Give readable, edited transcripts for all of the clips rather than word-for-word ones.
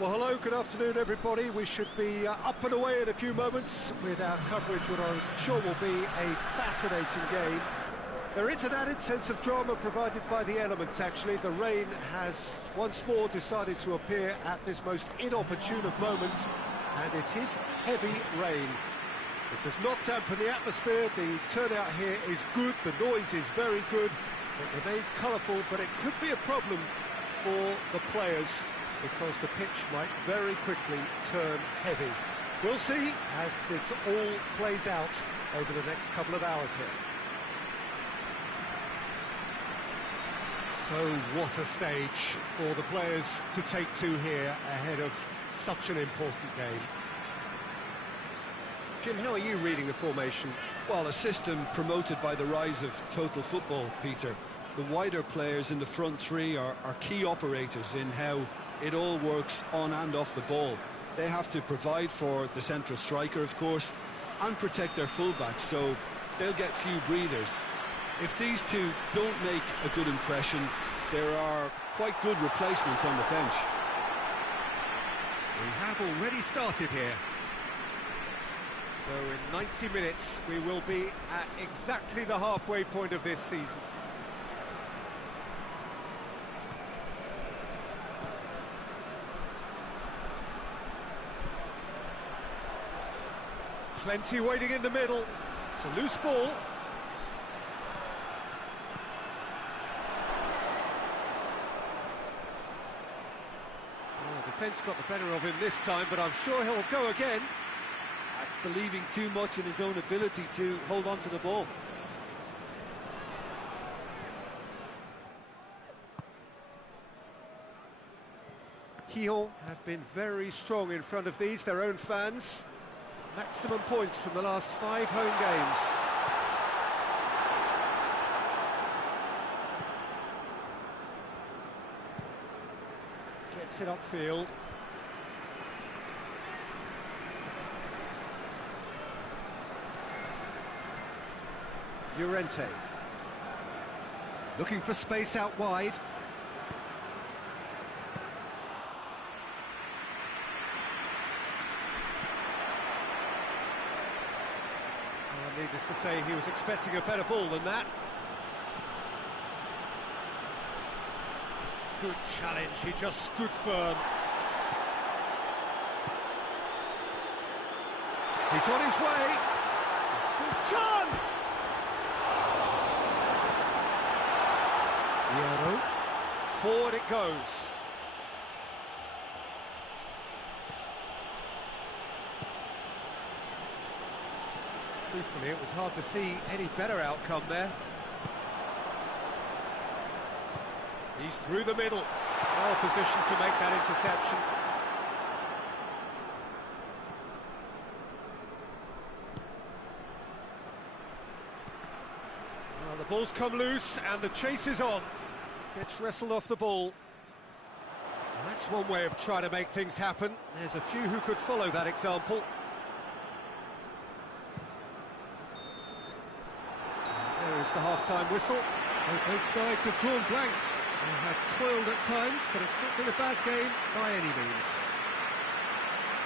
Well, hello, good afternoon, everybody. We should be up and away in a few moments with our coverage, what I'm sure will be a fascinating game. There is an added sense of drama provided by the elements, actually. The rain has once more decided to appear at this most inopportune of moments, and it is heavy rain. It does not dampen the atmosphere. The turnout here is good, the noise is very good. It remains colourful, but it could be a problem for the players, because the pitch might very quickly turn heavy. We'll see as it all plays out over the next couple of hours here. So what a stage for the players to take to here ahead of such an important game. Jim, how are you reading the formation? Well, a system promoted by the rise of total football, Peter. The wider players in the front three are key operators in how it all works on and off the ball. They have to provide for the central striker, of course, and protect their fullbacks, so they'll get few breathers. If these two don't make a good impression, there are quite good replacements on the bench. We have already started here. So in 90 minutes, we will be at exactly the halfway point of this season. Plenty waiting in the middle. It's a loose ball. Defence got the better of him this time, but I'm sure he'll go again. That's believing too much in his own ability to hold on to the ball. Lyon have been very strong in front of these, their own fans. Maximum points from the last 5 home games. Gets it upfield. Llorente. Looking for space out wide. Needless to say, he was expecting a better ball than that. Good challenge, he just stood firm. He's on his way. Still chance! Yaro. Forward it goes. Truthfully, it was hard to see any better outcome there. He's through the middle. Well positioned to make that interception. Well, the ball's come loose and the chase is on. Gets wrestled off the ball. Well, that's one way of trying to make things happen. There's a few who could follow that example. There's the half-time whistle. Both sides have drawn blanks. They have toiled at times, but it's not been a bad game by any means.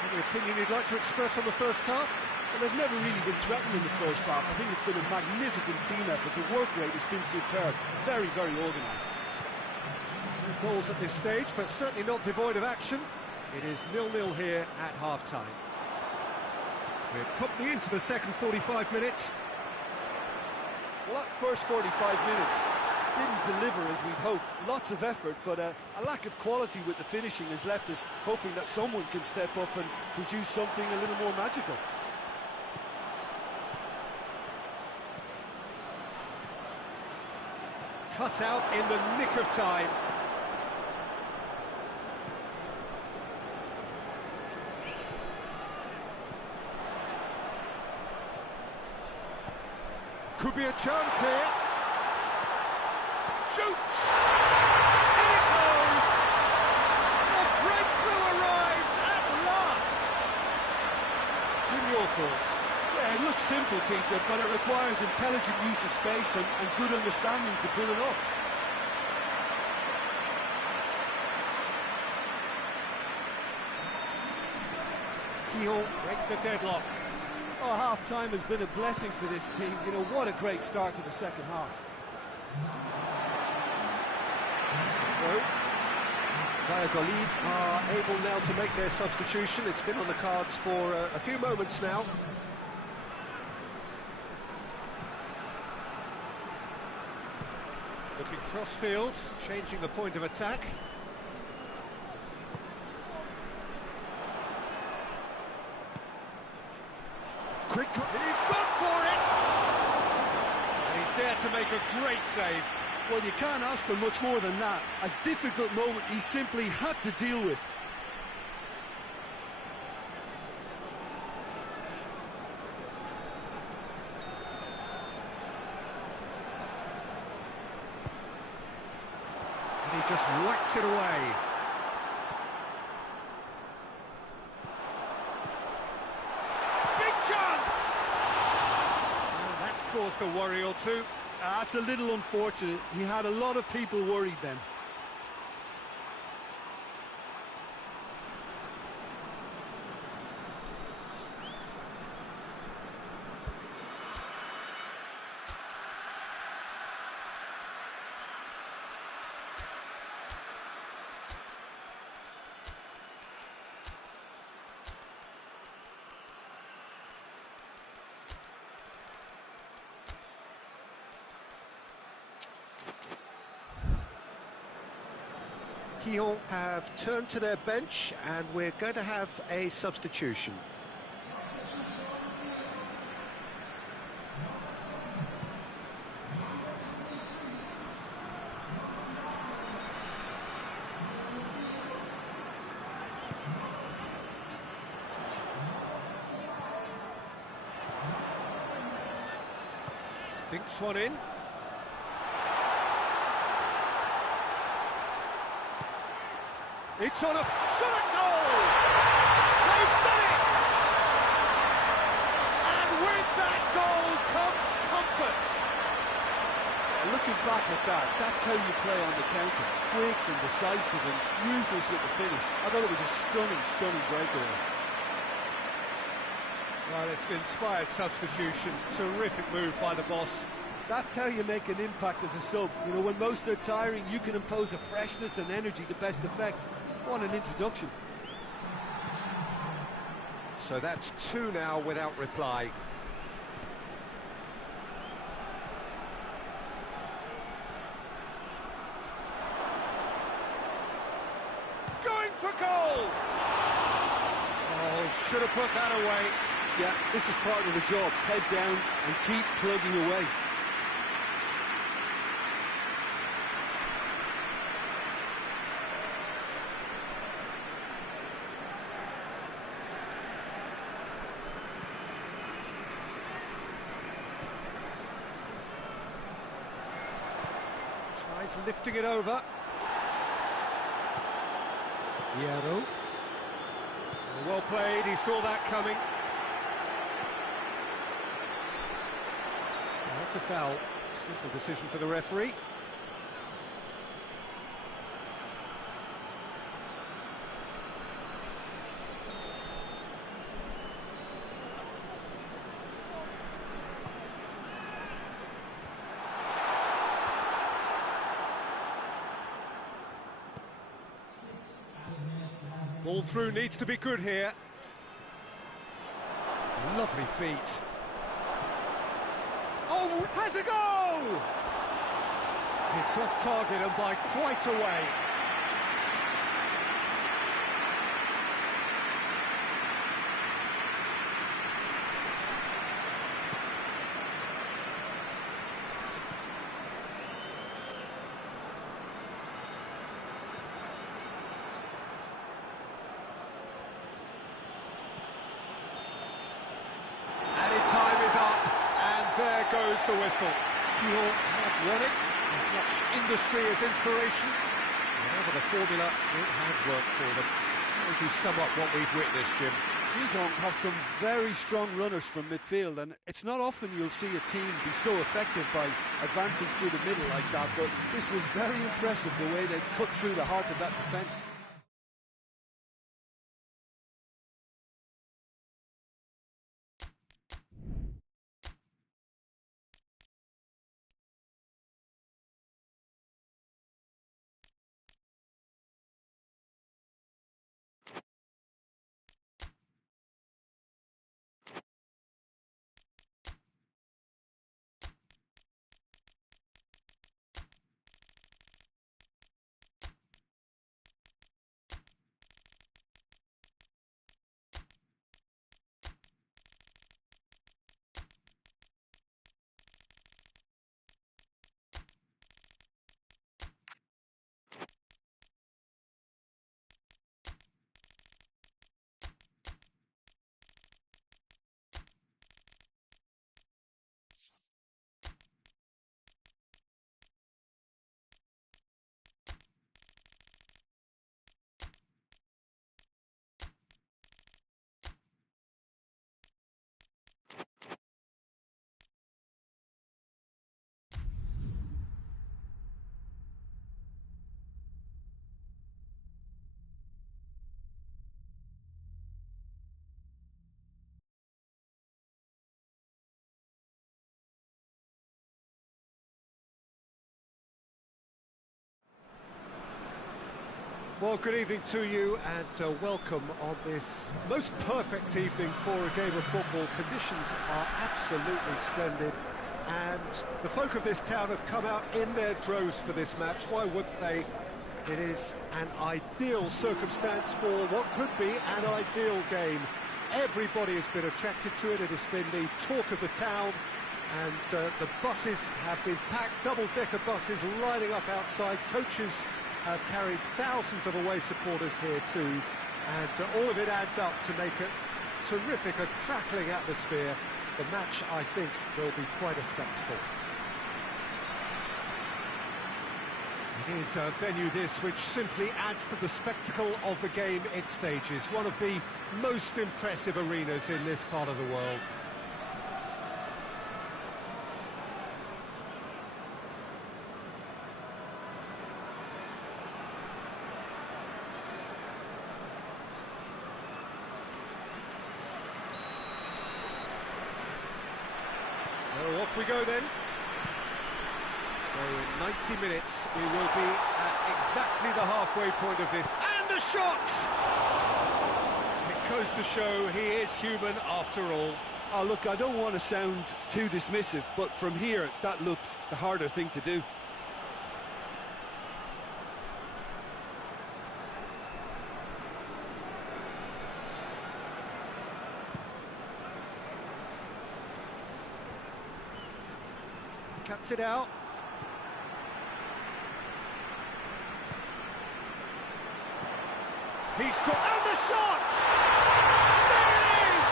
Any opinion you'd like to express on the first half? Well, they've never really been threatened in the first half. I think it's been a magnificent team effort. The work rate has been superb. Very, very organised. No goals at this stage, but certainly not devoid of action. It is 0-0 here at half-time. We're promptly into the second 45 minutes. Well, that first 45 minutes didn't deliver as we'd hoped. Lots of effort, but a lack of quality with the finishing has left us hoping that someone can step up and produce something a little more magical. Cut out in the nick of time. Could be a chance here. Shoots! In it goes! The breakthrough arrives at last! Jim, your thoughts? Yeah, it looks simple, Peter, but it requires intelligent use of space and good understanding to pull it off. He'll break the deadlock. Oh, half-time has been a blessing for this team. You know, what a great start to the second half. Valladolid are able now to make their substitution. It's been on the cards for a few moments now. Looking cross-field, changing the point of attack. Quick, he's gone for it! And he's there to make a great save. Well, you can't ask for much more than that. A difficult moment he simply had to deal with. And he just whacks it away. Big chance! Well, that's caused a worry or two. That's a little unfortunate. He had a lot of people worried then. Lyon have turned to their bench and we're going to have a substitution. Dinks one in. It's on a shot at goal! They've done it! And with that goal comes comfort. Looking back at that, that's how you play on the counter. Quick and decisive and ruthless with the finish. I thought it was a stunning, stunning breakaway. Well, it's an inspired substitution. Terrific move by the boss. That's how you make an impact as a sub. You know, when most are tiring, you can impose a freshness and energy to best effect. What an introduction. So that's 2 now without reply. Going for goal! Oh, should have put that away. Yeah, this is part of the job. Head down and keep plugging away. Tries lifting it over. Hierro. Well played, he saw that coming. That's a foul. Simple decision for the referee. Ball through needs to be good here. Lovely feet. Oh, has a go! It's off target and by quite a way. Goes the whistle. Lyon have won it. As much industry as inspiration. Whatever the formula, it has worked for them. How would you sum up what we've witnessed, Jim? Liga have some very strong runners from midfield, and it's not often you'll see a team be so effective by advancing through the middle like that, but this was very impressive the way they cut through the heart of that defence. Well, good evening to you and welcome on this most perfect evening for a game of football. Conditions are absolutely splendid and the folk of this town have come out in their droves for this match. Why wouldn't they? It is an ideal circumstance for what could be an ideal game. Everybody has been attracted to it. It has been the talk of the town, and the buses have been packed, double-decker buses lining up outside. Coaches have carried thousands of away supporters here too, and all of it adds up to make it terrific, a crackling atmosphere. The match, I think, will be quite a spectacle. It is a venue this which simply adds to the spectacle of the game it stages. One of the most impressive arenas in this part of the world. So off we go then. So in 90 minutes we will be at exactly the halfway point of this. And the shot! It goes to show he is human after all. Oh, look, I don't want to sound too dismissive, but from here, that looked the harder thing to do. Cuts it out. He's got, and the shot! There it is!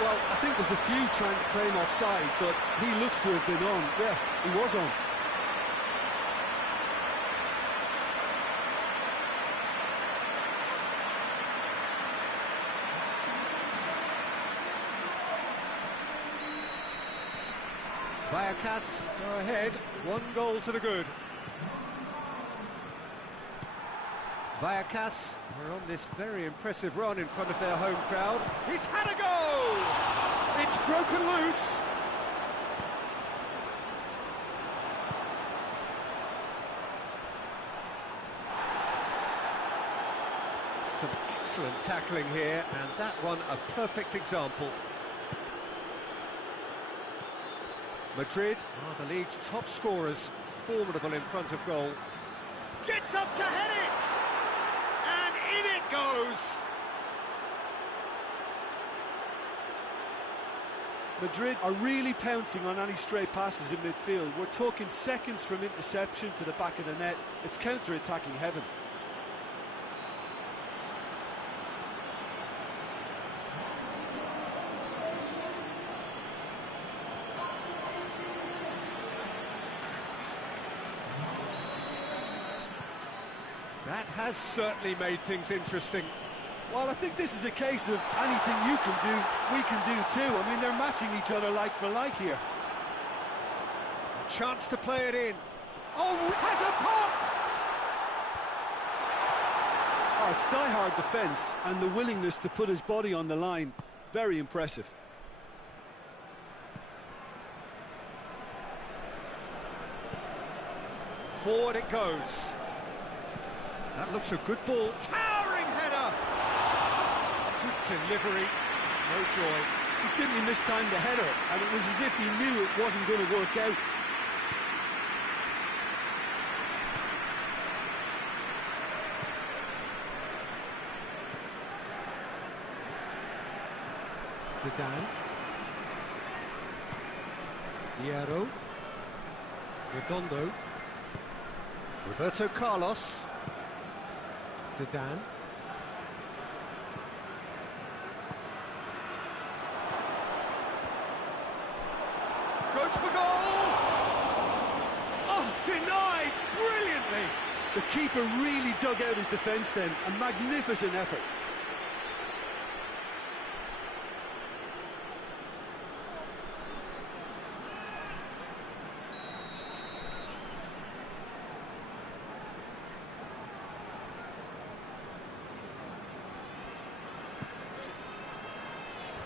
Well, I think there's a few trying to claim offside, but he looks to have been on. Yeah, he was on. Vallecano go ahead, 1 goal to the good. Vallecano are on this very impressive run in front of their home crowd. He's had a go! It's broken loose. Some excellent tackling here, and that one a perfect example. Madrid are the league's top scorers, formidable in front of goal. Gets up to head it! And in it goes! Madrid are really pouncing on any stray passes in midfield. We're talking seconds from interception to the back of the net. It's counter-attacking heaven. That has certainly made things interesting. Well, I think this is a case of anything you can do, we can do too. I mean, they're matching each other like for like here. A chance to play it in. Oh, has a pop! Oh, it's die-hard defence and the willingness to put his body on the line. Very impressive. Forward it goes. That looks a good ball. Towering header! Good delivery, no joy. He simply mistimed the header, and it was as if he knew it wasn't going to work out. Zidane. Hierro. Redondo. Roberto Carlos. Zidane. Goes for goal! Oh, denied brilliantly! The keeper really dug out his defence then. A magnificent effort.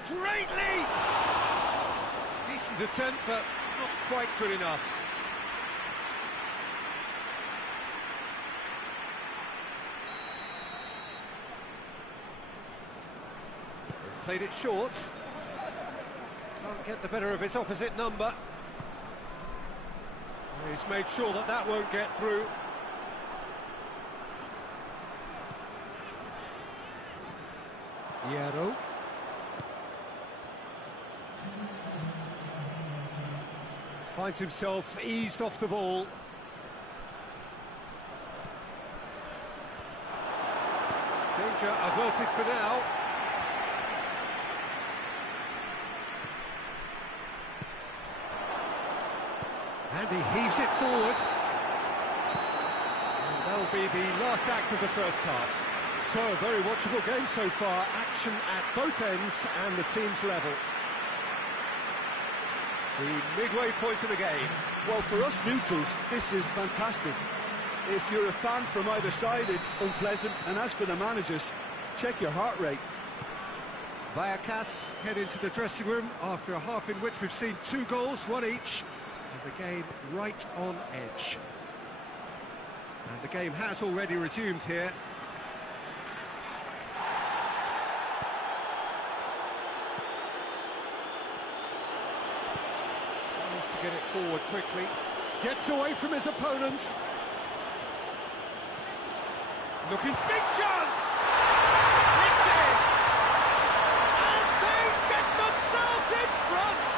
Great lead! Decent attempt, but not quite good enough. Played it short. Can't get the better of his opposite number. He's made sure that that won't get through. Hierro. Finds himself eased off the ball. Danger averted for now. And he heaves it forward. And that'll be the last act of the first half. So, a very watchable game so far. Action at both ends and the team's level. The midway point of the game. Well, for us neutrals, this is fantastic. If you're a fan from either side, it's unpleasant. And as for the managers, check your heart rate. Vallecano head into the dressing room after a half in which we've seen 2 goals, 1 each. And the game right on edge. And the game has already resumed here. Tries to get it forward quickly. Gets away from his opponent. Looking, big chance! It's in! And they get themselves in front!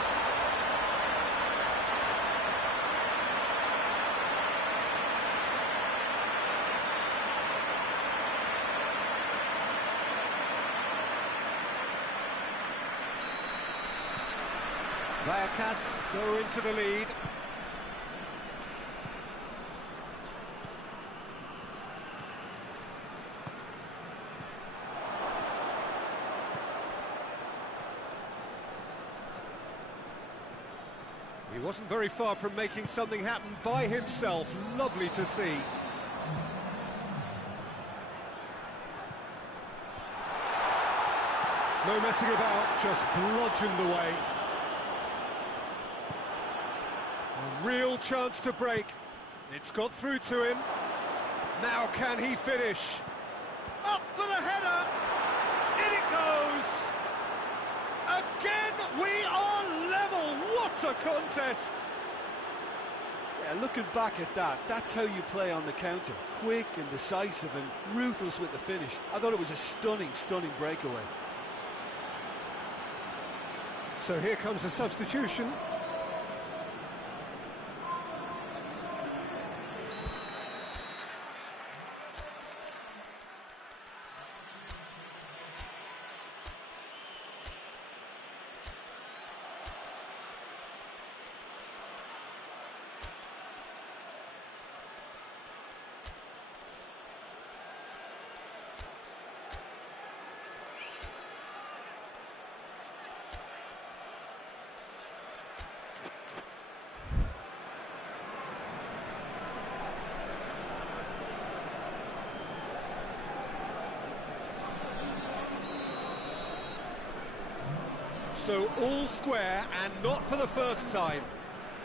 Vallecano go into the lead. He wasn't very far from making something happen by himself. Lovely to see. No messing about, just bludgeoned away. A real chance to break. It's got through to him. Now can he finish? Up for the header. In it goes. Again, we are level. What a contest. Yeah, looking back at that, that's how you play on the counter. Quick and decisive and ruthless with the finish. I thought it was a stunning, stunning breakaway. So here comes a substitution. So all square and not for the first time.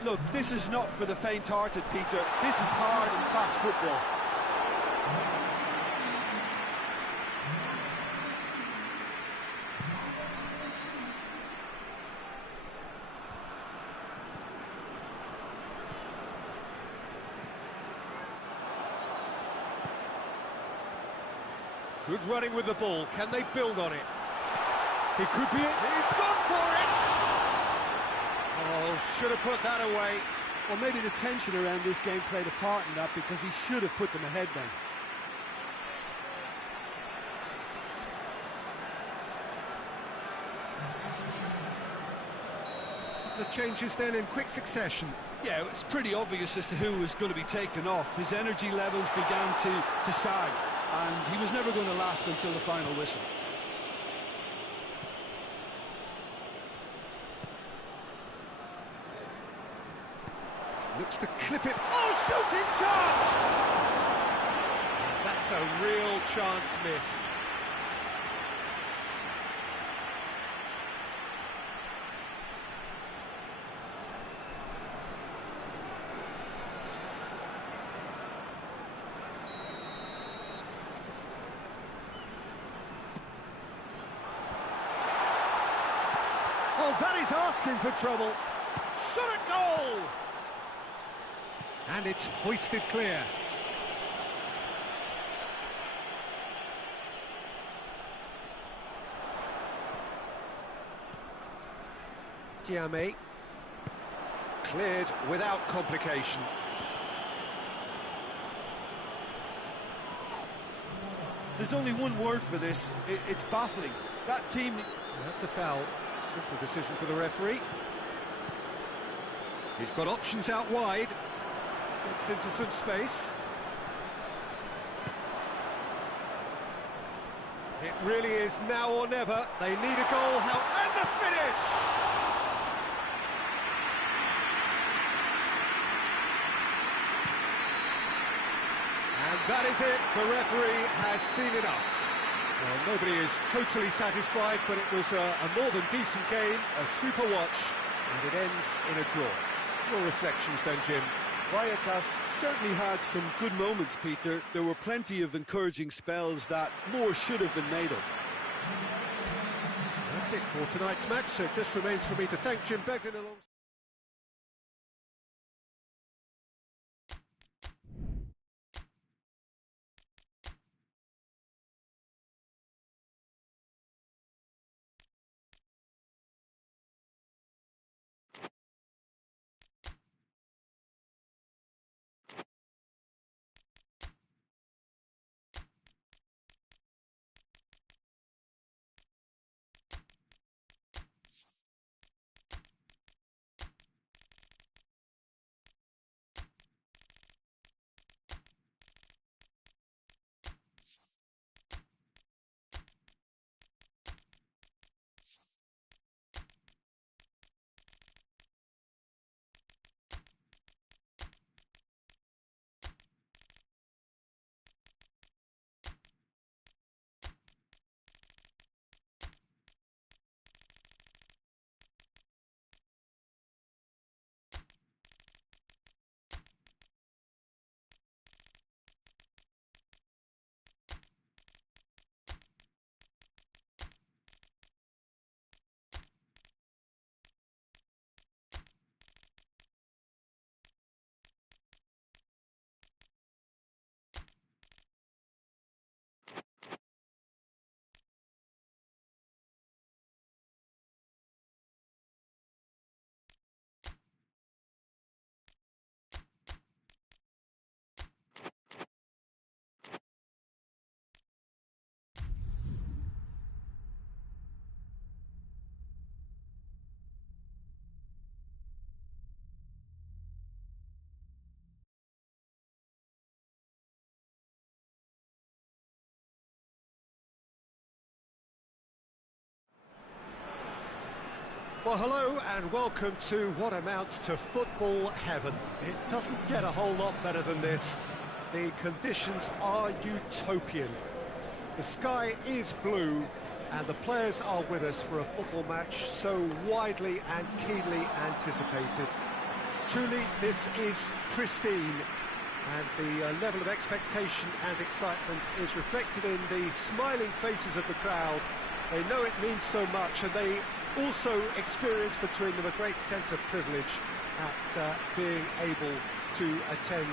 Look, this is not for the faint-hearted, Peter. This is hard and fast football. Good running with the ball. Can they build on it? He could be it. He's gone for it! Oh, should have put that away. Well, maybe the tension around this game played a part in that, because he should have put them ahead then. The changes then in quick succession. Yeah, it's pretty obvious as to who was going to be taken off. His energy levels began to sag, and he was never going to last until the final whistle. Looks to clip it. Oh, shooting chance! That's a real chance missed. that is asking for trouble. Shot at goal! And it's hoisted clear. Diame. Cleared without complication. There's only one word for this. It's baffling. That team... That's a foul. Simple decision for the referee. He's got options out wide. Gets into some space. It really is now or never. They need a goal. And the finish! And that is it. The referee has seen enough. Well, nobody is totally satisfied, but it was a more than decent game, a super watch, and it ends in a draw. Your reflections then, Jim? Vallecas certainly had some good moments, Peter. There were plenty of encouraging spells that more should have been made of. That's it for tonight's match, so it just remains for me to thank Jim Beglin along. Well, hello and welcome to what amounts to football heaven. It doesn't get a whole lot better than this. The conditions are utopian. The sky is blue and the players are with us for a football match so widely and keenly anticipated. Truly, this is pristine, and the level of expectation and excitement is reflected in the smiling faces of the crowd. They know it means so much, and they also experience between them a great sense of privilege at being able to attend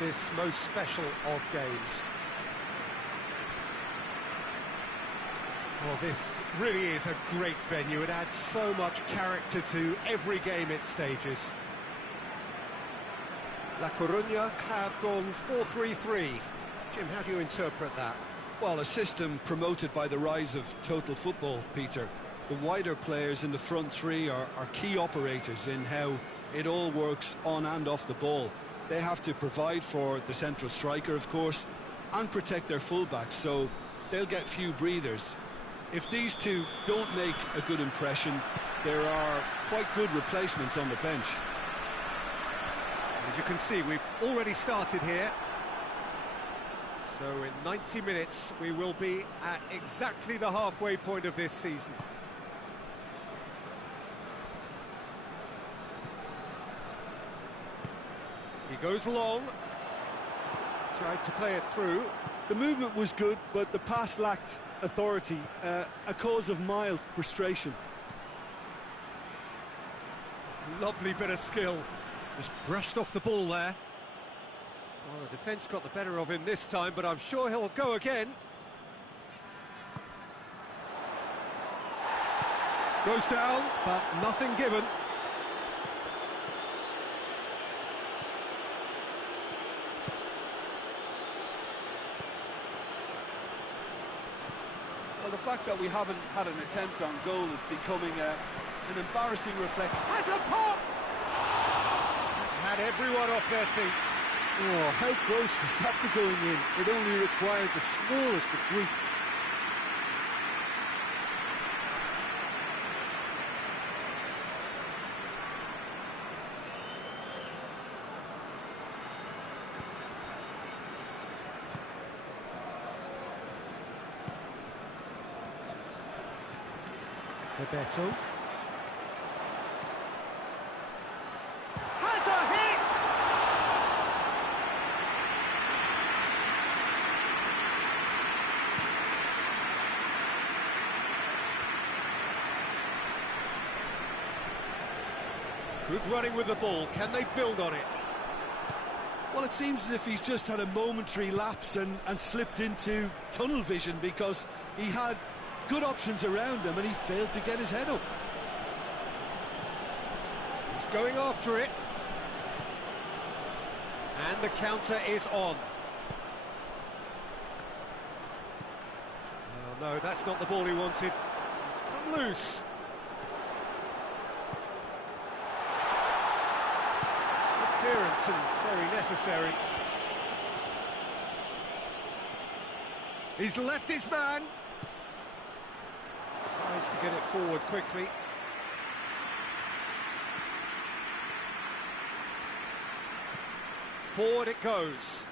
this most special of games. Well, this really is a great venue. It adds so much character to every game it stages. La Coruña have gone 4-3-3. Jim, how do you interpret that? Well, a system promoted by the rise of total football, Peter. The wider players in the front three are key operators in how it all works on and off the ball. They have to provide for the central striker, of course, and protect their fullbacks, so they'll get few breathers. If these two don't make a good impression, there are quite good replacements on the bench. As you can see, we've already started here. So in 90 minutes, we will be at exactly the halfway point of this season. He goes long, tried to play it through. The movement was good, but the pass lacked authority, a cause of mild frustration. Lovely bit of skill. Just brushed off the ball there. Well, the defence got the better of him this time, but I'm sure he'll go again. Goes down, but nothing given. Well, the fact that we haven't had an attempt on goal is becoming an embarrassing reflection. Has a pop! Had everyone off their seats. Oh, how close was that to going in? It only required the smallest of tweaks. Beto. Has a hit! Good running with the ball. Can they build on it? Well, it seems as if he's just had a momentary lapse and slipped into tunnel vision, because he had good options around him and he failed to get his head up. He's going after it. And the counter is on. Oh, no, that's not the ball he wanted. He's come loose. Good clearance and very necessary. He's left his man. Tries to get it forward quickly. Forward it goes.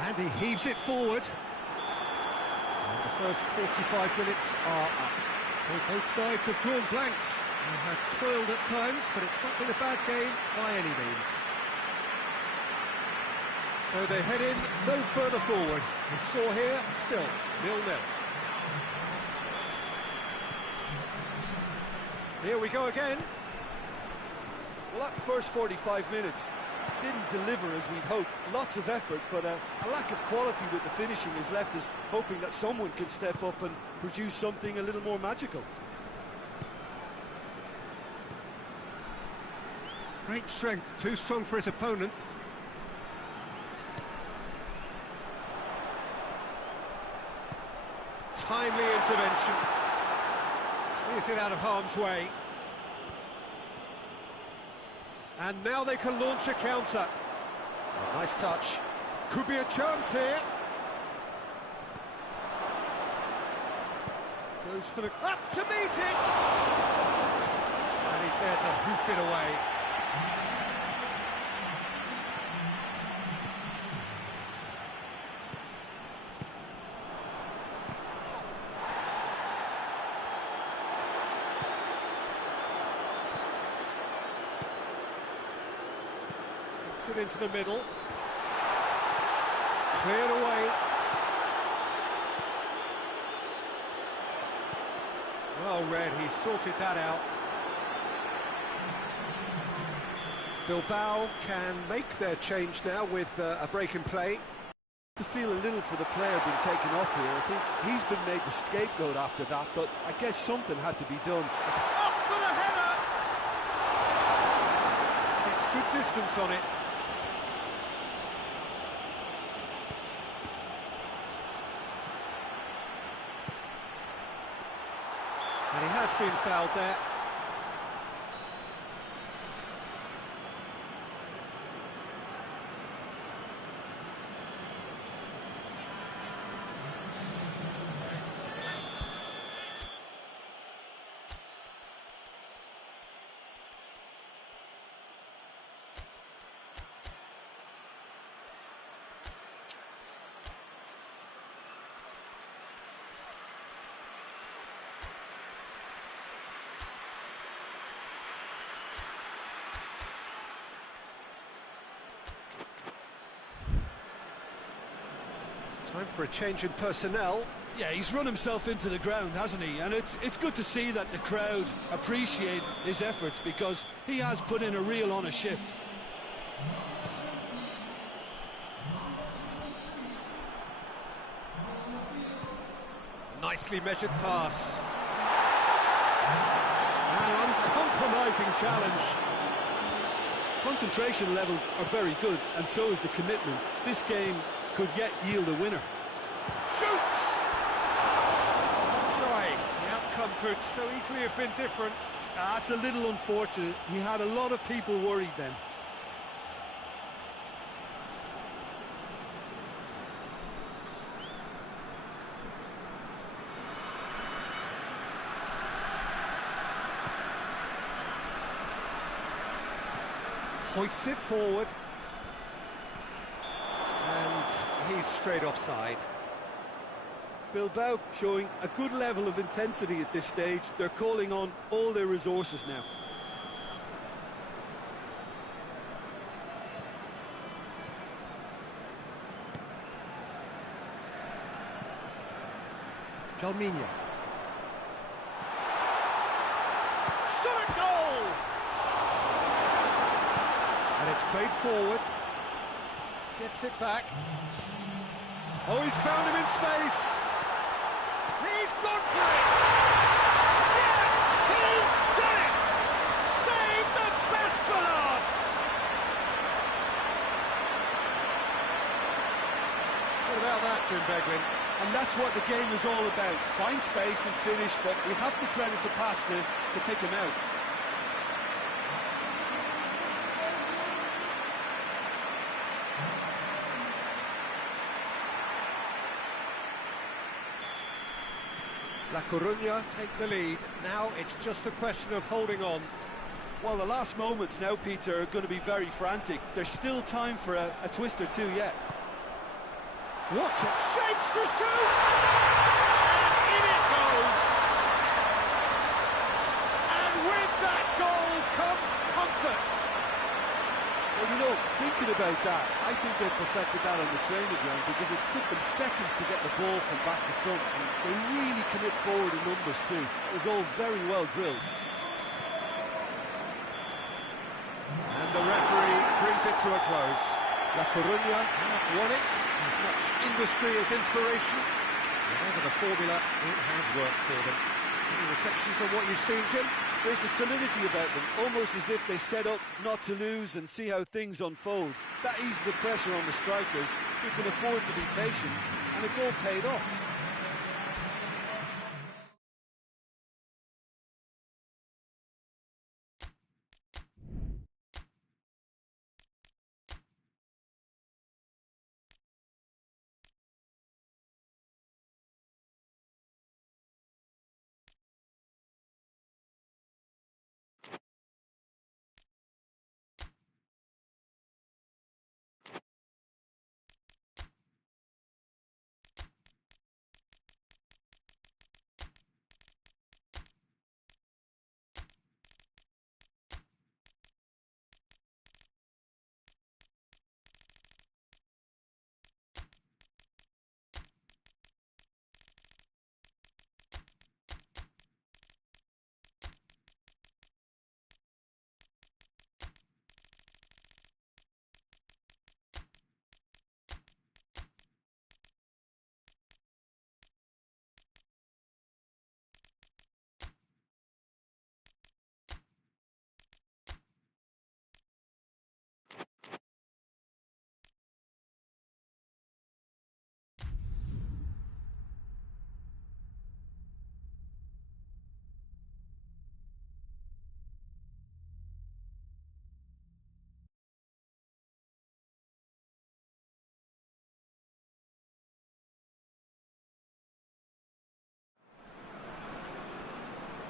And he heaves it forward. And the first 45 minutes are up. So both sides have drawn blanks. They have toiled at times, but it's not been a bad game by any means. So they head in no further forward. The score here, still 0-0. Here we go again. Well, that first 45 minutes didn't deliver as we'd hoped. Lots of effort, but a lack of quality with the finishing has left us hoping that someone can step up and produce something a little more magical. Great strength, too strong for his opponent. Timely intervention. Clears it out of harm's way. And now they can launch a counter. Oh, nice touch. Could be a chance here. Goes for the... up to meet it! And he's there to hoof it away. It into the middle. Cleared away. Well read, he sorted that out. Bilbao can make their change now with a break in play. To feel a little for the player being taken off here. I think he's been made the scapegoat after that, but I guess something had to be done. It's up for the header! It's good distance on it. And he has been fouled there. Time for a change in personnel. Yeah, he's run himself into the ground, hasn't he? And it's good to see that the crowd appreciate his efforts, because he has put in a real honest shift. Nicely measured pass. An uncompromising challenge. Concentration levels are very good, and so is the commitment. This game could yet yield a winner. Shoots! Try. The outcome could so easily have been different. It's a little unfortunate. He had a lot of people worried then. Hoists it forward. And he's straight offside. Bilbao showing a good level of intensity at this stage. They're calling on all their resources now. Calminia. Shot at goal! And it's played forward. Gets it back. Oh, he's found him in space. He's gone for it! Yes, he's done it! Save the best for last! What about that, Jim Beglin? And that's what the game is all about. Find space and finish, but we have to credit the passer to pick him out. La Coruña take the lead. Now it's just a question of holding on. Well, the last moments now, Peter, are going to be very frantic. There's still time for a twist or two yet. What a shapes to shoot! And in it goes! And with that goal comes comfort! Well, you know, thinking about that, I think they perfected that on the training ground, because it took them seconds to get the ball from back to front, and they really commit forward in numbers too. It was all very well drilled. And the referee brings it to a close. La Coruña have won it. As much industry as inspiration. Whatever the formula, it has worked for them. Any reflections on what you've seen, Jim? There's a solidity about them, almost as if they set up not to lose and see how things unfold. That eases the pressure on the strikers, who can afford to be patient, and it's all paid off.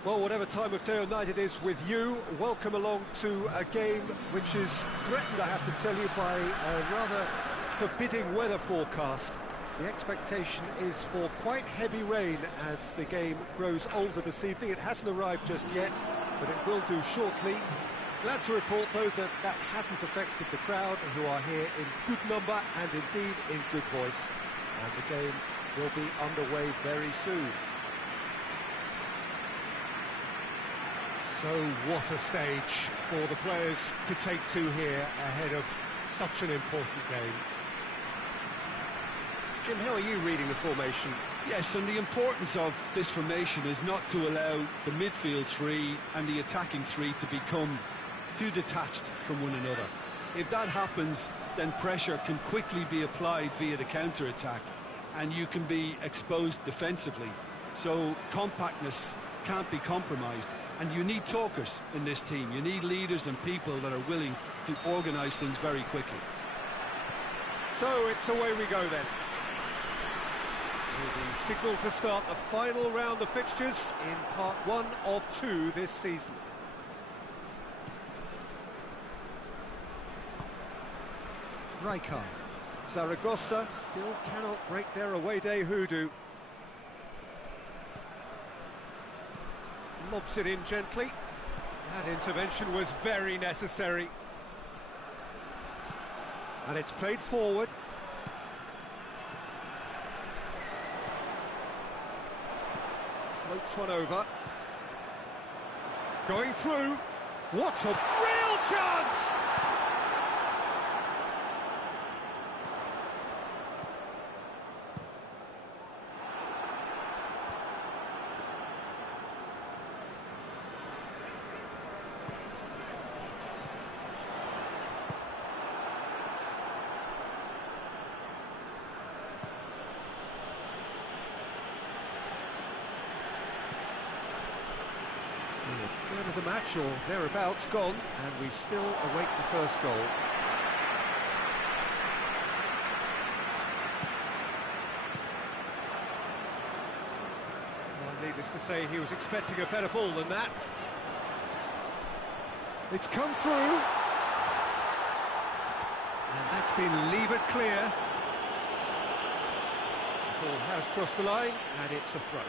Well, whatever time of day or night it is with you, welcome along to a game which is threatened, I have to tell you, by a rather forbidding weather forecast. The expectation is for quite heavy rain as the game grows older this evening. It hasn't arrived just yet, but it will do shortly. Glad to report, though, that that hasn't affected the crowd, who are here in good number and indeed in good voice. and the game will be underway very soon. So what a stage for the players to take to here ahead of such an important game. Jim, how are you reading the formation? Yes, and the importance of this formation is not to allow the midfield three and the attacking three to become too detached from one another. If that happens, then pressure can quickly be applied via the counter-attack, and you can be exposed defensively. So compactness can't be compromised, and you need talkers in this team. You need leaders and people that are willing to organise things very quickly. So it's away we go then. The signal to start the final round of fixtures in part 1 of 2 this season. Rijkaard. Zaragoza still cannot break their away day hoodoo. Lobs it in gently. That intervention was very necessary. And it's played forward. Floats one over. Going through. What a real chance! A third of the match or thereabouts gone, and we still await the first goal. Well, needless to say, he was expecting a better ball than that. It's come through, and that's been levered clear. The ball has crossed the line, and it's a throw.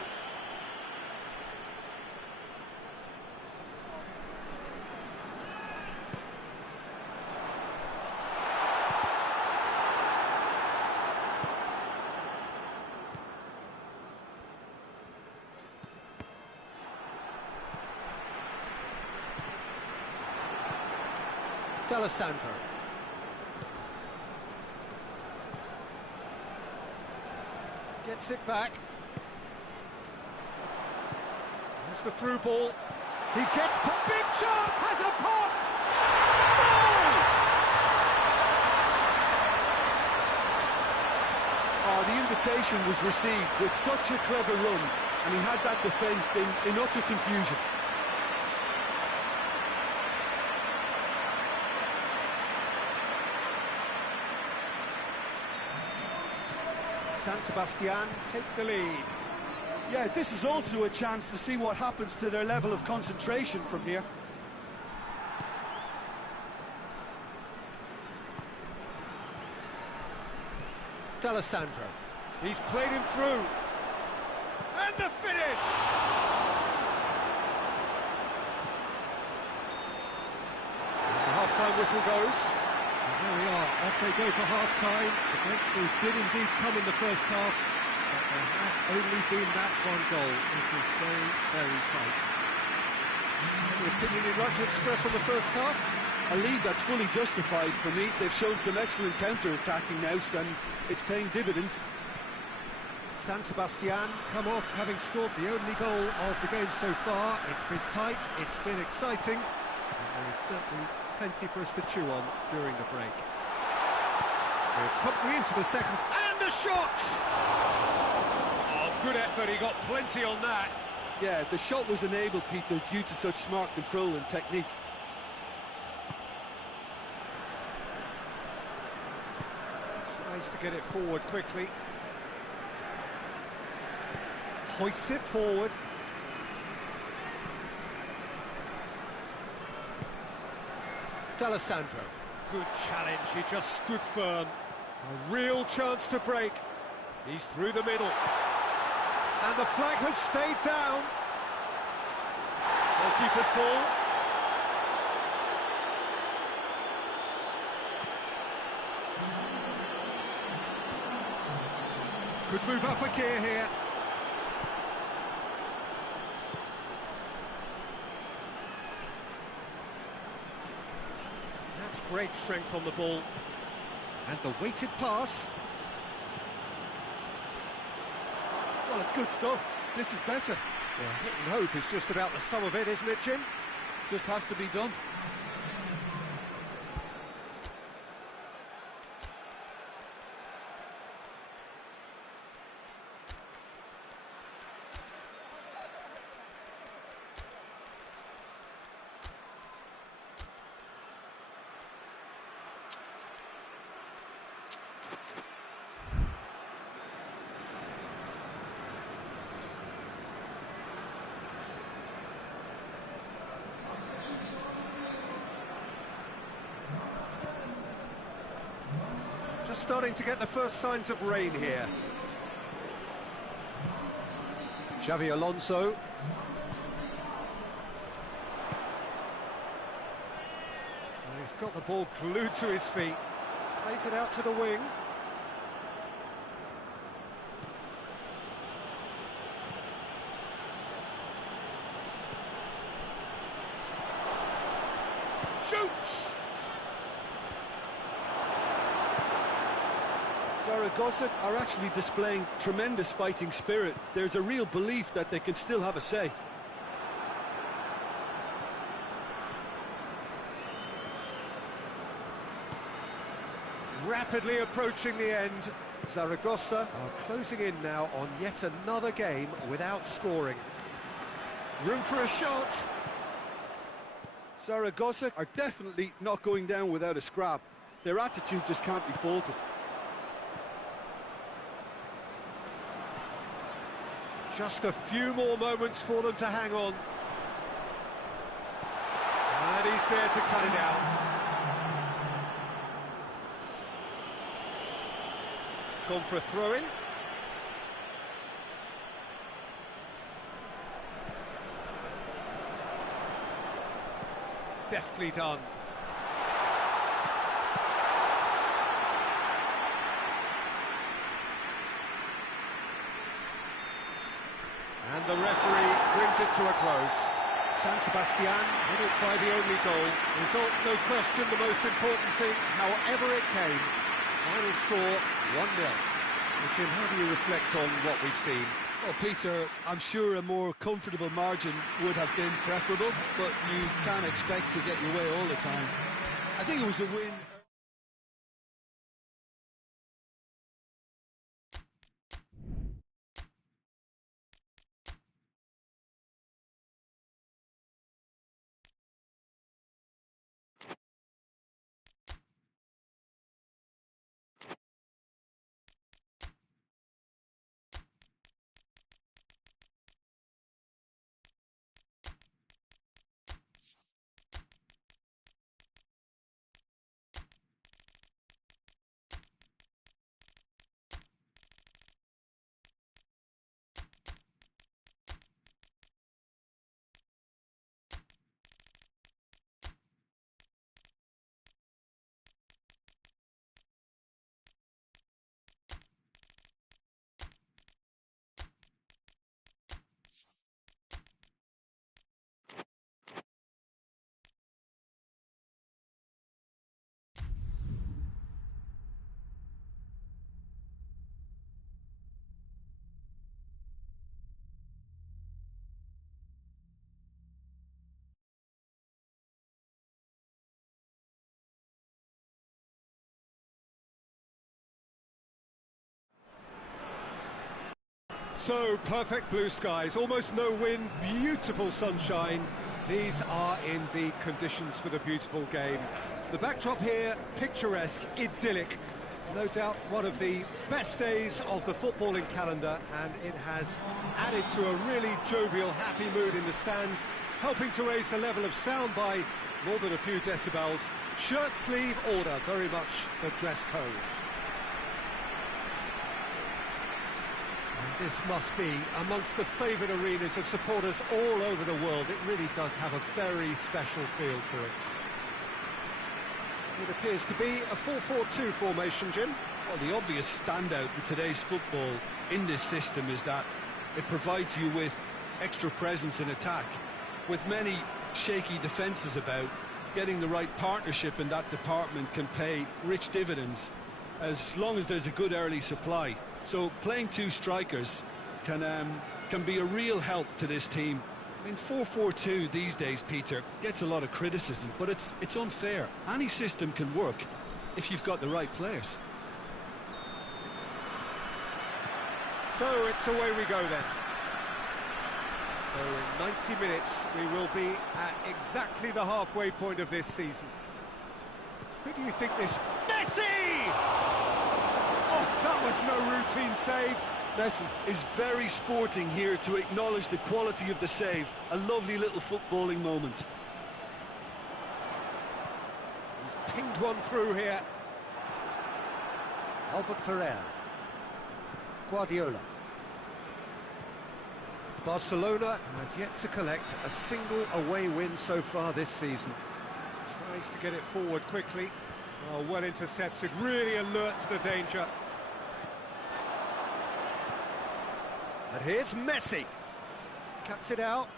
D'Alessandro. Gets it back. There's the through ball. He gets big chance, has a pop. Goal! Oh, the invitation was received with such a clever run, and he had that defence in utter confusion. San Sebastian take the lead. Yeah, this is also a chance to see what happens to their level of concentration from here. D'Alessandro. He's played him through. And the finish! And the half-time whistle goes. And there we are, off they go for half-time. The breakthrough did indeed come in the first half, but there has only been that one goal. It was very, very tight. Any opinion you'd like to express on the first half? A lead that's fully justified for me. They've shown some excellent counter-attacking now, and it's paying dividends. San Sebastian come off having scored the only goal of the game so far. It's been tight, it's been exciting, and there is certainly plenty for us to chew on during the break. We're promptly into the second, and a shot! Oh, good effort, he got plenty on that. Yeah, the shot was enabled, Peter, due to such smart control and technique. Tries to get it forward quickly. Hoists it forward. D'Alessandro. Good challenge, he just stood firm. A real chance to break. He's through the middle. And the flag has stayed down. Goalkeeper's ball. Could move up a gear here. That's great strength on the ball. And the weighted pass. Well, it's good stuff. This is better. Well, hit and hope is just about the sum of it, isn't it, Jim? Just has to be done. Just starting to get the first signs of rain here. Xavi Alonso. And he's got the ball glued to his feet. Plays it out to the wing. Shoots! Zaragoza are actually displaying tremendous fighting spirit. There's a real belief that they can still have a say. Rapidly approaching the end. Zaragoza are closing in now on yet another game without scoring. Room for a shot. Zaragoza are definitely not going down without a scrap. Their attitude just can't be faulted. Just a few more moments for them to hang on. And he's there to cut it out. It's gone for a throw-in. Deftly done. And the referee brings it to a close. San Sebastian hit it by the only goal. Result, no question, the most important thing, however it came. Final score, 1-0. So, Jim, how do you reflect on what we've seen? Well, Peter, I'm sure a more comfortable margin would have been preferable, but you can't expect to get your way all the time. I think it was a win. So, perfect blue skies, almost no wind, beautiful sunshine. These are indeed conditions for the beautiful game. The backdrop here, picturesque, idyllic. No doubt one of the best days of the footballing calendar, and it has added to a really jovial, happy mood in the stands, helping to raise the level of sound by more than a few decibels. Shirt sleeve order, very much the dress code. This must be amongst the favoured arenas of supporters all over the world. It really does have a very special feel to it. It appears to be a 4-4-2 formation, Jim. Well, the obvious standout in today's football in this system is that it provides you with extra presence in attack. With many shaky defences about, getting the right partnership in that department can pay rich dividends as long as there's a good early supply. So playing two strikers can be a real help to this team. I mean, 4-4-2 these days, Peter, gets a lot of criticism, but it's unfair. Any system can work if you've got the right players. So it's away we go then. So in 90 minutes we will be at exactly the halfway point of this season. Who do you think this... Messi! Oh, that was no routine save. Messi is very sporting here to acknowledge the quality of the save. A lovely little footballing moment. He's pinged one through here. Albert Ferrer. Guardiola. Barcelona have yet to collect a single away win so far this season. Tries to get it forward quickly. Oh, well intercepted, really alert to the danger. And here's Messi. Cuts it out.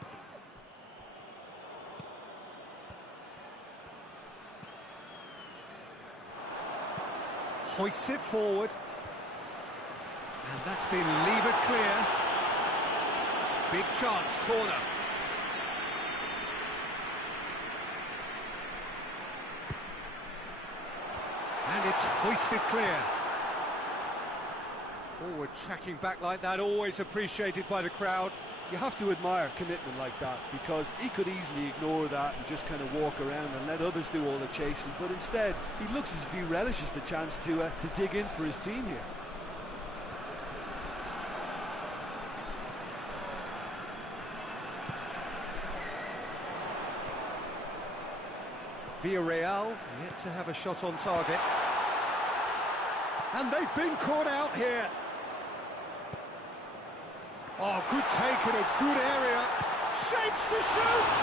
Hoists it forward. And that's been levered clear. Big chance, corner. And it's hoisted clear. Forward tracking back like that, always appreciated by the crowd. You have to admire commitment like that, because he could easily ignore that and just kind of walk around and let others do all the chasing, but instead he looks as if he relishes the chance to dig in for his team here. Villarreal yet to have a shot on target. And they've been caught out here. Oh, good take in a good area. Shapes to shoot!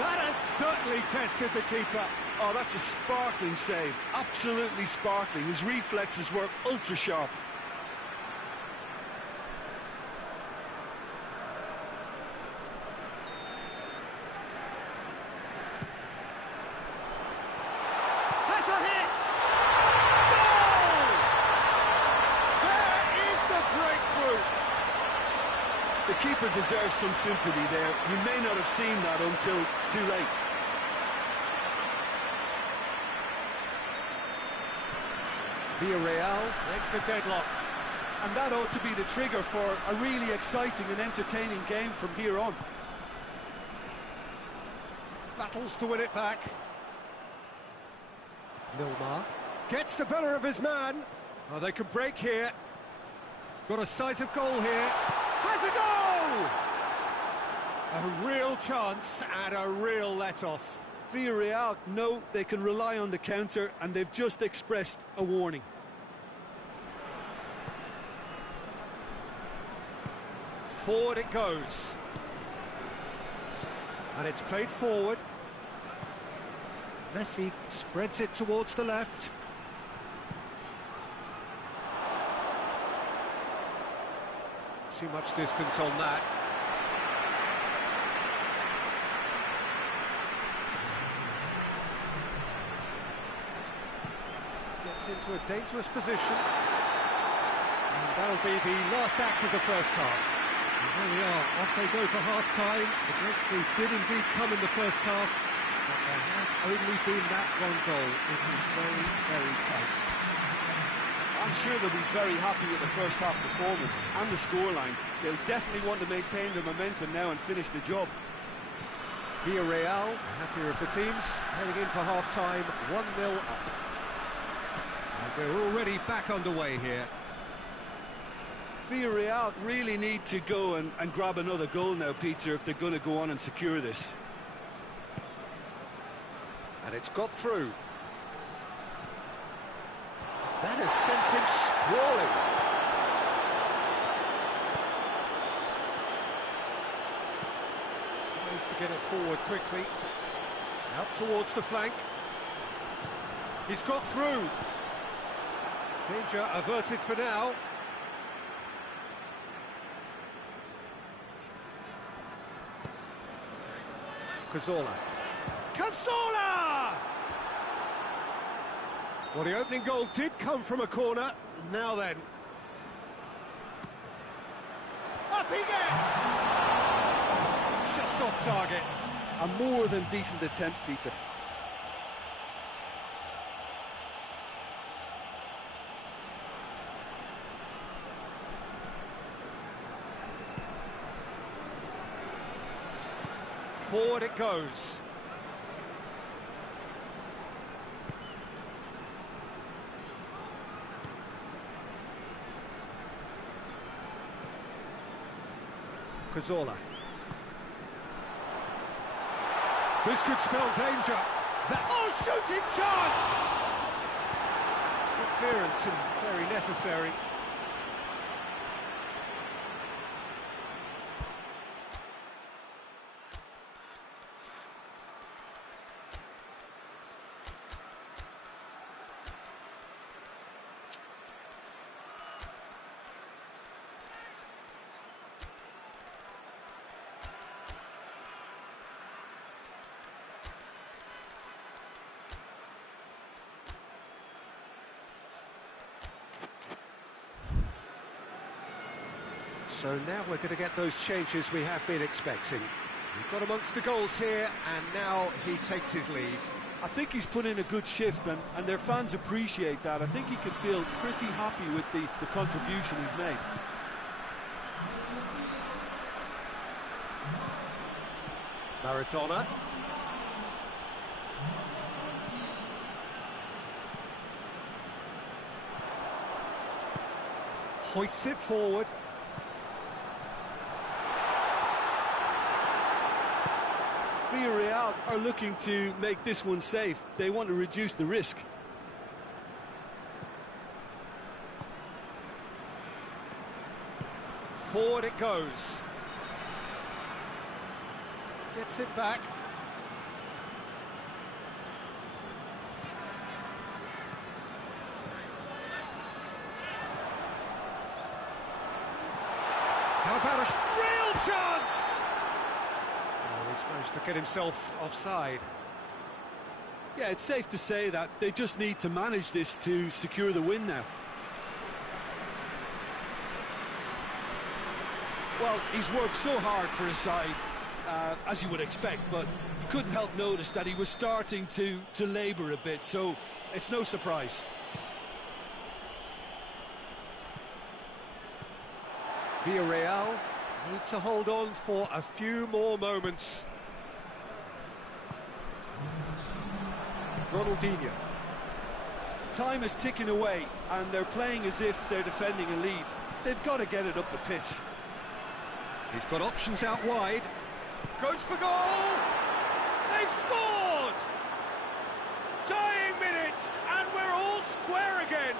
That has certainly tested the keeper. Oh, that's a sparkling save. Absolutely sparkling. His reflexes were ultra sharp. Has a hit! Goal! There is the breakthrough. The keeper deserves some sympathy there. You may not have seen that until too late. Villarreal break the deadlock. And that ought to be the trigger for a really exciting and entertaining game from here on. Battles to win it back. Milmar gets the better of his man. Oh, they can break here. Got a decisive goal here. Has a goal! A real chance and a real let-off. Villarreal know they can rely on the counter, and they've just expressed a warning. Forward it goes. And it's played forward. Messi spreads it towards the left. Too much distance on that. Gets into a dangerous position. And that'll be the last act of the first half. And there we are, off they go for half-time. The breakthrough did indeed come in the first half, but there has only been that one goal. It is very, very tight. I'm sure they'll be very happy with the first half performance and the scoreline. They'll definitely want to maintain their momentum now and finish the job. Villarreal, the happier of the teams, heading in for half-time, 1-0 up. And we're already back underway here. Villarreal really need to go and grab another goal now, Peter, if they're going to go on and secure this. And it's got through. That has sent him sprawling. Tries to get it forward quickly. Out towards the flank. He's got through. Danger averted for now. Cazorla. Cazorla! Well, the opening goal did come from a corner. Now then. Up he gets! Just off target. A more than decent attempt, Peter. Forward it goes. Cazorla. This could spell danger. Shooting chance! Good clearance and very necessary. So now we're going to get those changes we have been expecting. We've got amongst the goals here, and now he takes his leave. I think he's put in a good shift, and their fans appreciate that. I think he can feel pretty happy with the contribution he's made. Maradona. Hoists it forward. Villarreal are looking to make this one safe. They want to reduce the risk. Forward it goes. Gets it back. How about a real chance? He's managed to get himself offside. Yeah, it's safe to say that they just need to manage this to secure the win now. Well, he's worked so hard for his side, as you would expect, but you couldn't help notice that he was starting to labour a bit, so it's no surprise. Villarreal need to hold on for a few more moments. Ronaldinho. Time is ticking away, and they're playing as if they're defending a lead. They've got to get it up the pitch. He's got options out wide. Goes for goal! They've scored! Dying minutes, and we're all square again.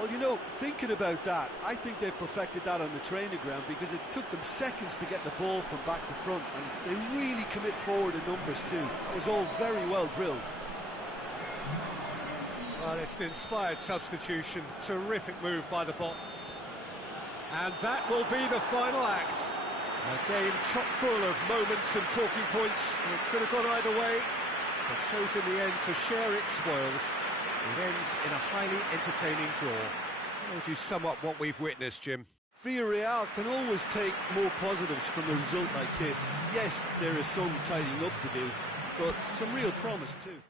Well, you know, thinking about that, I think they've perfected that on the training ground because it took them seconds to get the ball from back to front, and they really commit forward in numbers too. It was all very well drilled. Well, it's an inspired substitution. Terrific move by the bot. And that will be the final act. A game chock full of moments and talking points. It could have gone either way, but chose in the end to share its spoils. It ends in a highly entertaining draw. How would you sum up what we've witnessed, Jim? Villarreal can always take more positives from a result like this. Yes, there is some tidying up to do, but some real promise too.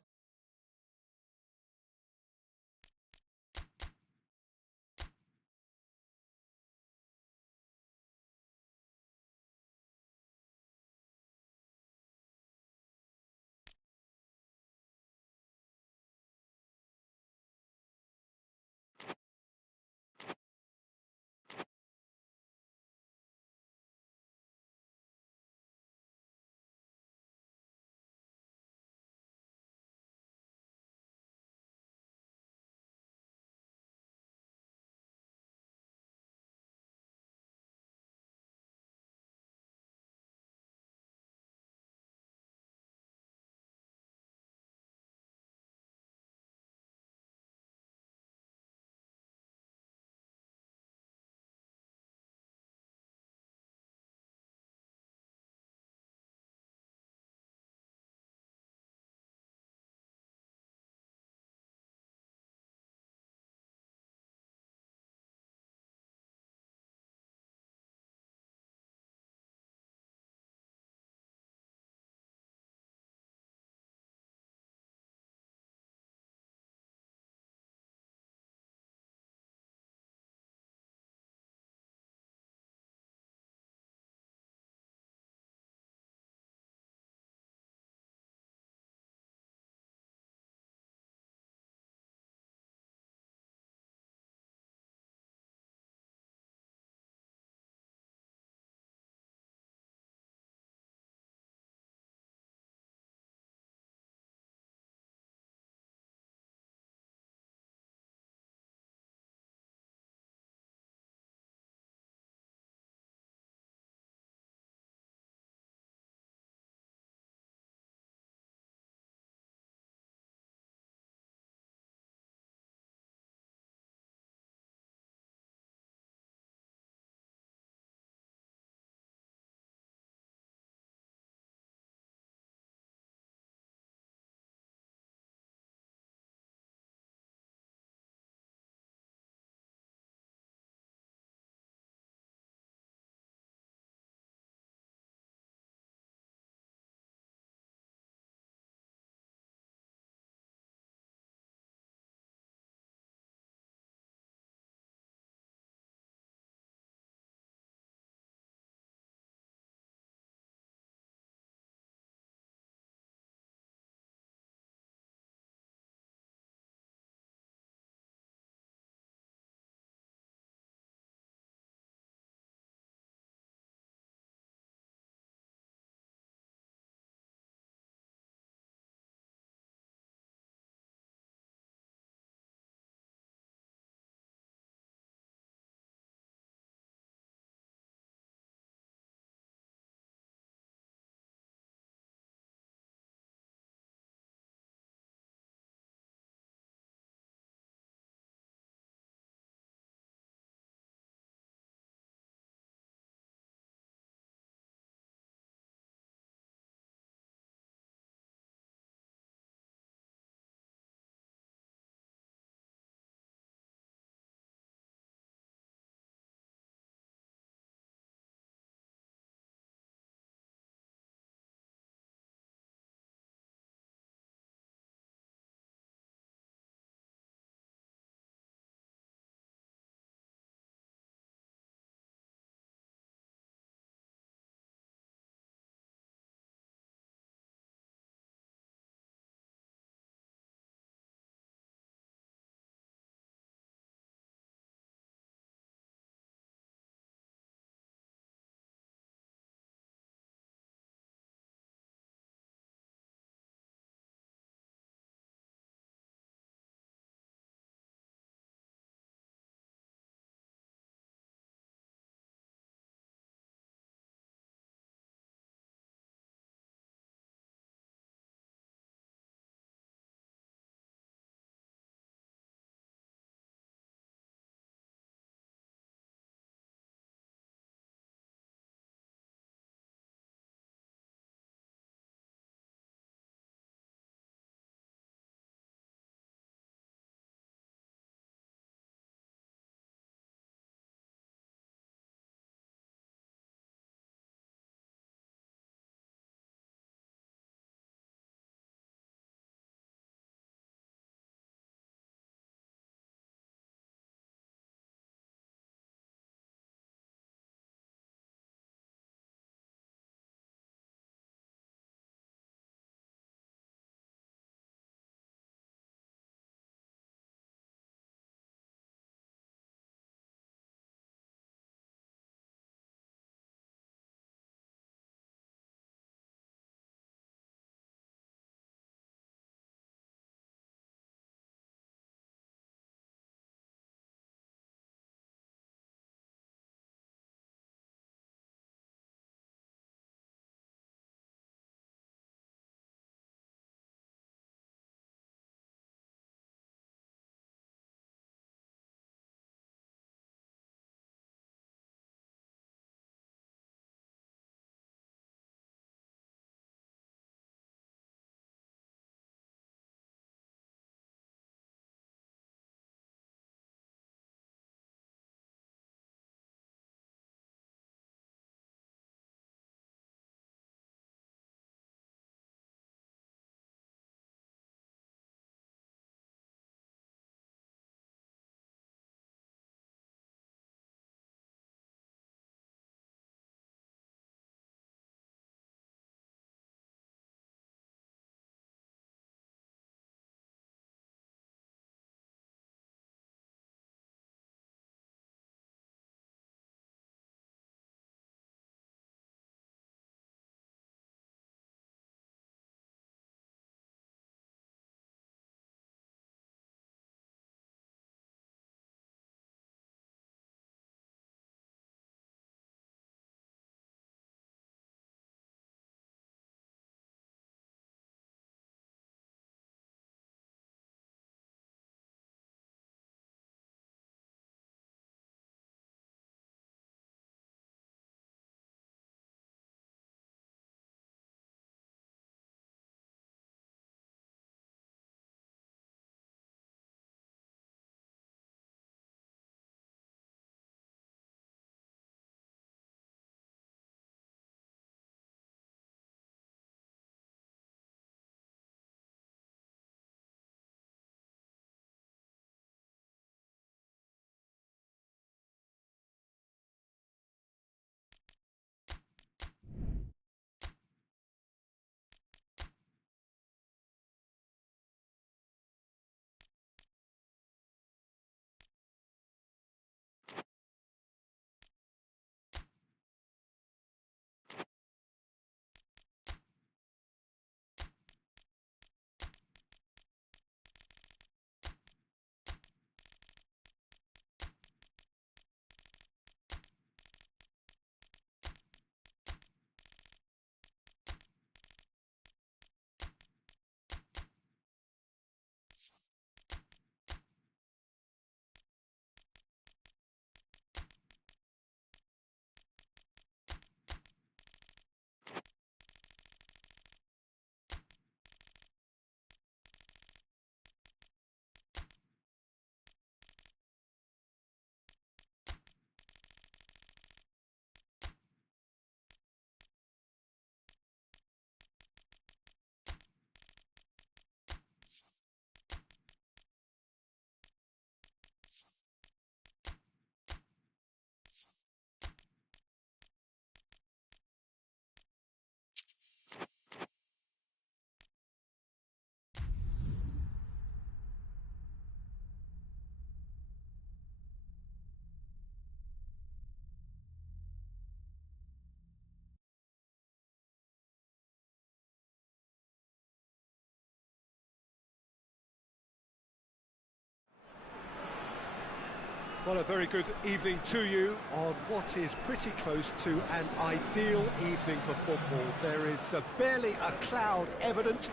Well, a very good evening to you on what is pretty close to an ideal evening for football. There is barely a cloud evident.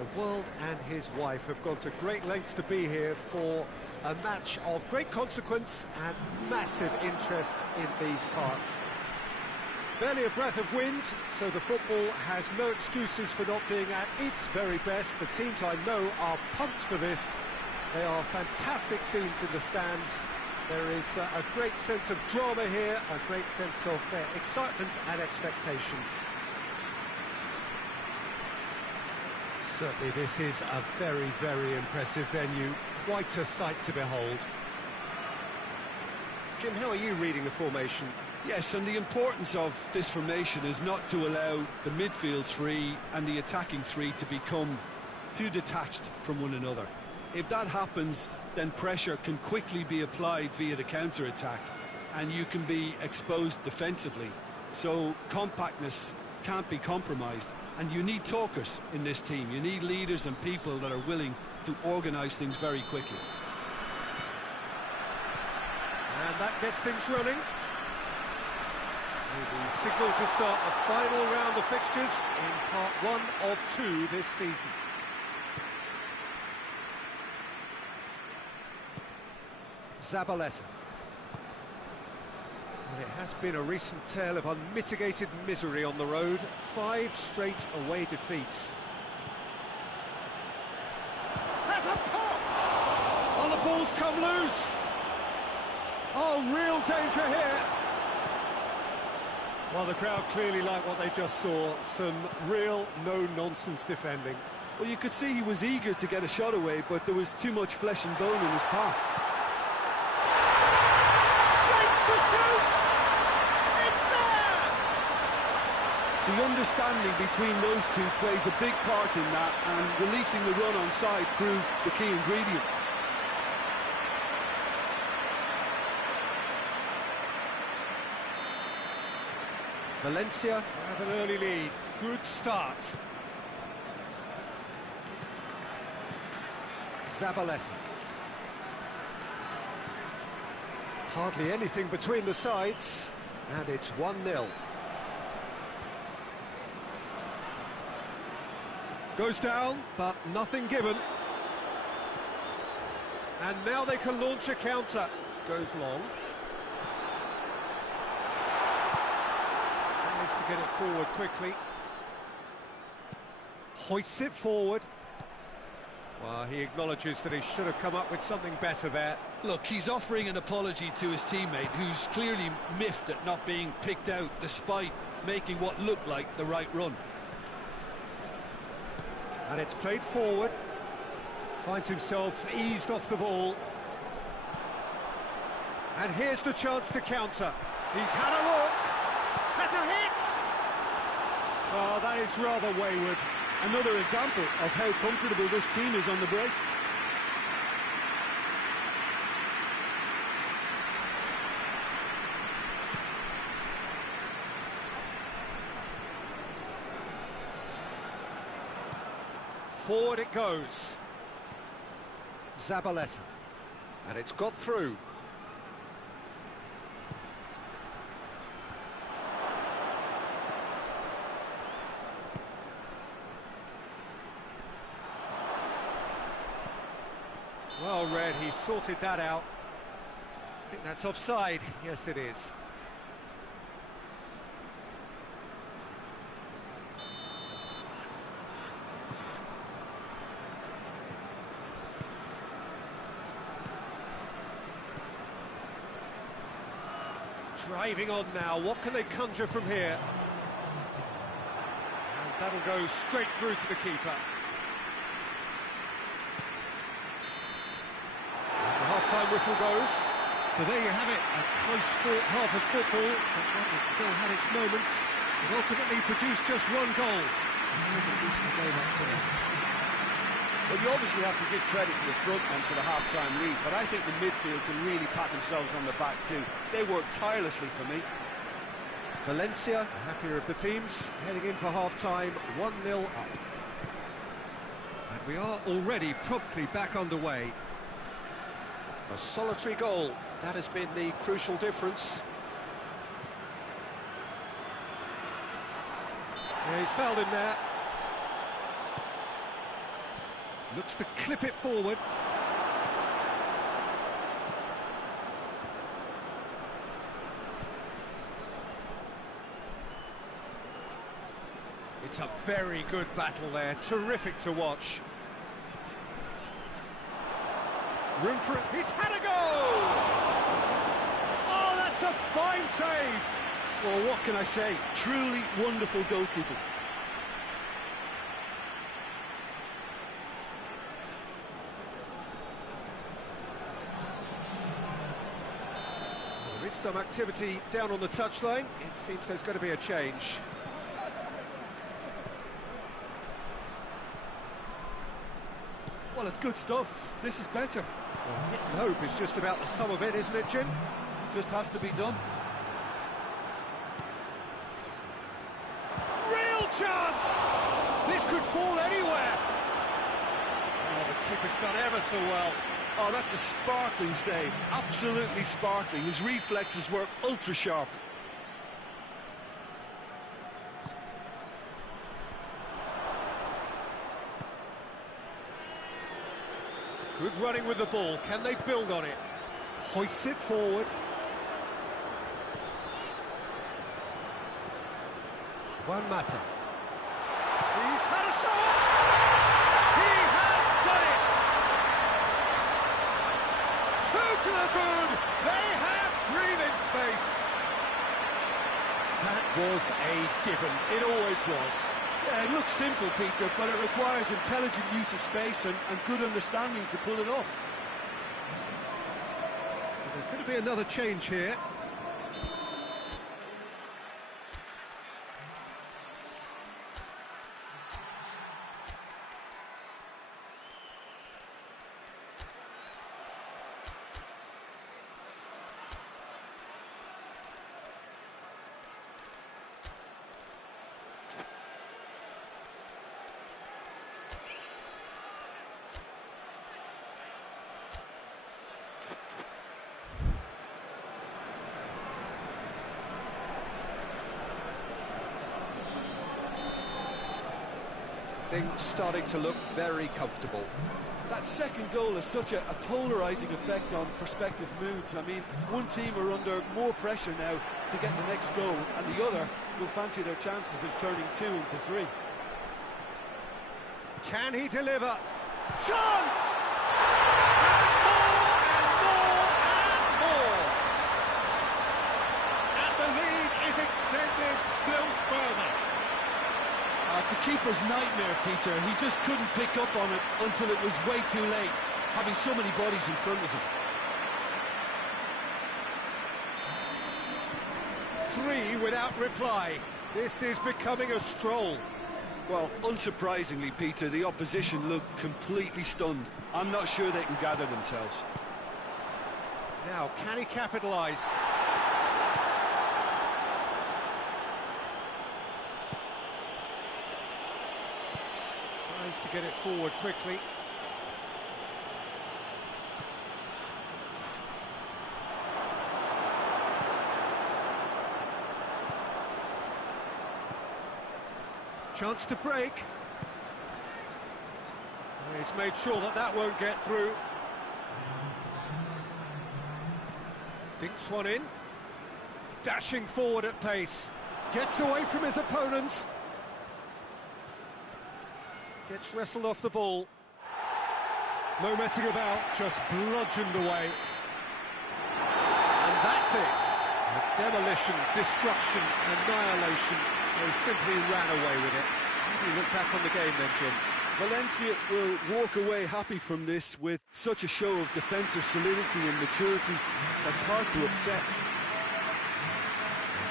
The world and his wife have gone to great lengths to be here for a match of great consequence and massive interest in these parts. Barely a breath of wind, so the football has no excuses for not being at its very best. The teams I know are pumped for this. They are fantastic scenes in the stands. There is a great sense of drama here, a great sense of excitement and expectation. Certainly this is a very, very impressive venue, quite a sight to behold. Jim, how are you reading the formation? Yes, and the importance of this formation is not to allow the midfield three and the attacking three to become too detached from one another. If that happens, then pressure can quickly be applied via the counter-attack, and you can be exposed defensively. So compactness can't be compromised, and you need talkers in this team. You need leaders and people that are willing to organise things very quickly. And that gets things running. The signal to start the final round of fixtures in part 1 of 2 this season. Zabaleta. Well, it has been a recent tale of unmitigated misery on the road. 5 straight away defeats. Has a pop! Oh, the ball's come loose! Oh, real danger here! Well, the crowd clearly like what they just saw. Some real no-nonsense defending. Well, you could see he was eager to get a shot away, but there was too much flesh and bone in his path. Shapes to shoot! It's there! The understanding between those two plays a big part in that, and releasing the run on side proved the key ingredient. Valencia have an early lead. Good start. Zabaleta. Hardly anything between the sides, and it's 1-0. Goes down, but nothing given. And now they can launch a counter. Goes long. To get it forward quickly. Hoists it forward. Well, he acknowledges that he should have come up with something better there. Look, he's offering an apology to his teammate, who's clearly miffed at not being picked out despite making what looked like the right run. And it's played forward. Finds himself eased off the ball. And here's the chance to counter. He's had a look. Has a hit! Oh, that is rather wayward. Another example of how comfortable this team is on the break. Forward it goes. Zabaleta. And it's got through. Well read, he sorted that out. I think that's offside. Yes, it is. Driving on now, what can they conjure from here? And that'll go straight through to the keeper. Half-time whistle goes. So there you have it, a close-fought half of football, but one that still had its moments. It ultimately produced just 1 goal. Well, you obviously have to give credit to the front and for the half-time lead, but I think the midfield can really pat themselves on the back too. They worked tirelessly for me. Valencia, the happier of the teams, heading in for half-time, 1-0 up. And we are already promptly back underway. A solitary goal That has been the crucial difference. Yeah, he's fouled him there. Looks to clip it forward. It's a very good battle there, terrific to watch. Room for it, he's had a go! Oh, that's a fine save! Well, what can I say? Truly wonderful goalkeeping. There is some activity down on the touchline. It seems there's going to be a change. Well, it's good stuff. This is better. Well, hit and hope is just about the sum of it, isn't it, Jim? Just has to be done. Real chance! This could fall anywhere. Oh, the keeper's done ever so well. Oh, that's a sparkling save. Absolutely sparkling. His reflexes were ultra sharp. Good running with the ball. Can they build on it? Hoists it forward. Juan Mata. He's had a shot! He has done it! Two to the good! They have breathing space! That was a given. It always was. Yeah, it looks simple, Peter, but it requires intelligent use of space and good understanding to pull it off. There's going to be another change here. Things starting to look very comfortable. That second goal has such a polarising effect on prospective moods. I mean, one team are under more pressure now to get the next goal, and the other will fancy their chances of turning 2 into 3. Can he deliver? Chance! And more! And the lead is extended still further. It's a keeper's nightmare, Peter. He just couldn't pick up on it until it was way too late, having so many bodies in front of him. 3 without reply. This is becoming a stroll. Well, unsurprisingly, Peter, the opposition looked completely stunned. I'm not sure they can gather themselves. Now, can he capitalise? Tries to get it forward quickly. Chance to break. He's made sure that that won't get through. Dinks one in. Dashing forward at pace. Gets away from his opponent. Gets wrestled off the ball. No messing about, just bludgeoned away. And that's it. Demolition, destruction, annihilation. They simply ran away with it. How do you look back on the game then, Jim? Valencia will walk away happy from this with such a show of defensive solidity and maturity that's hard to upset.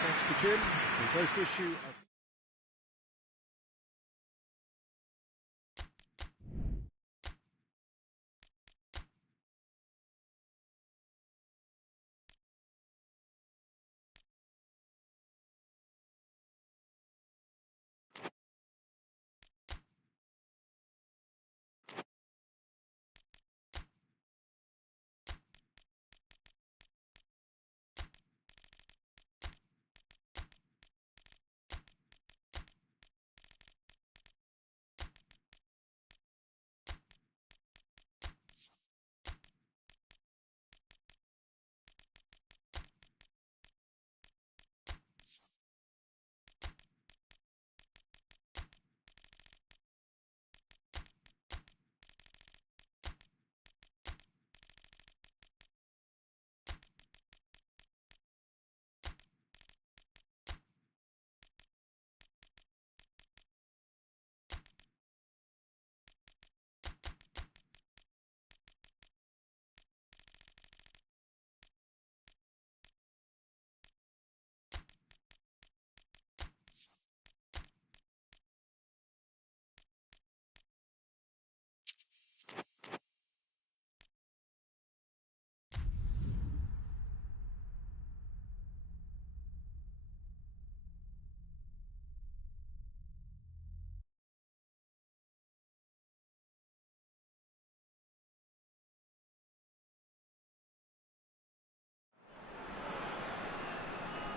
Thanks to Jim. We both wish you a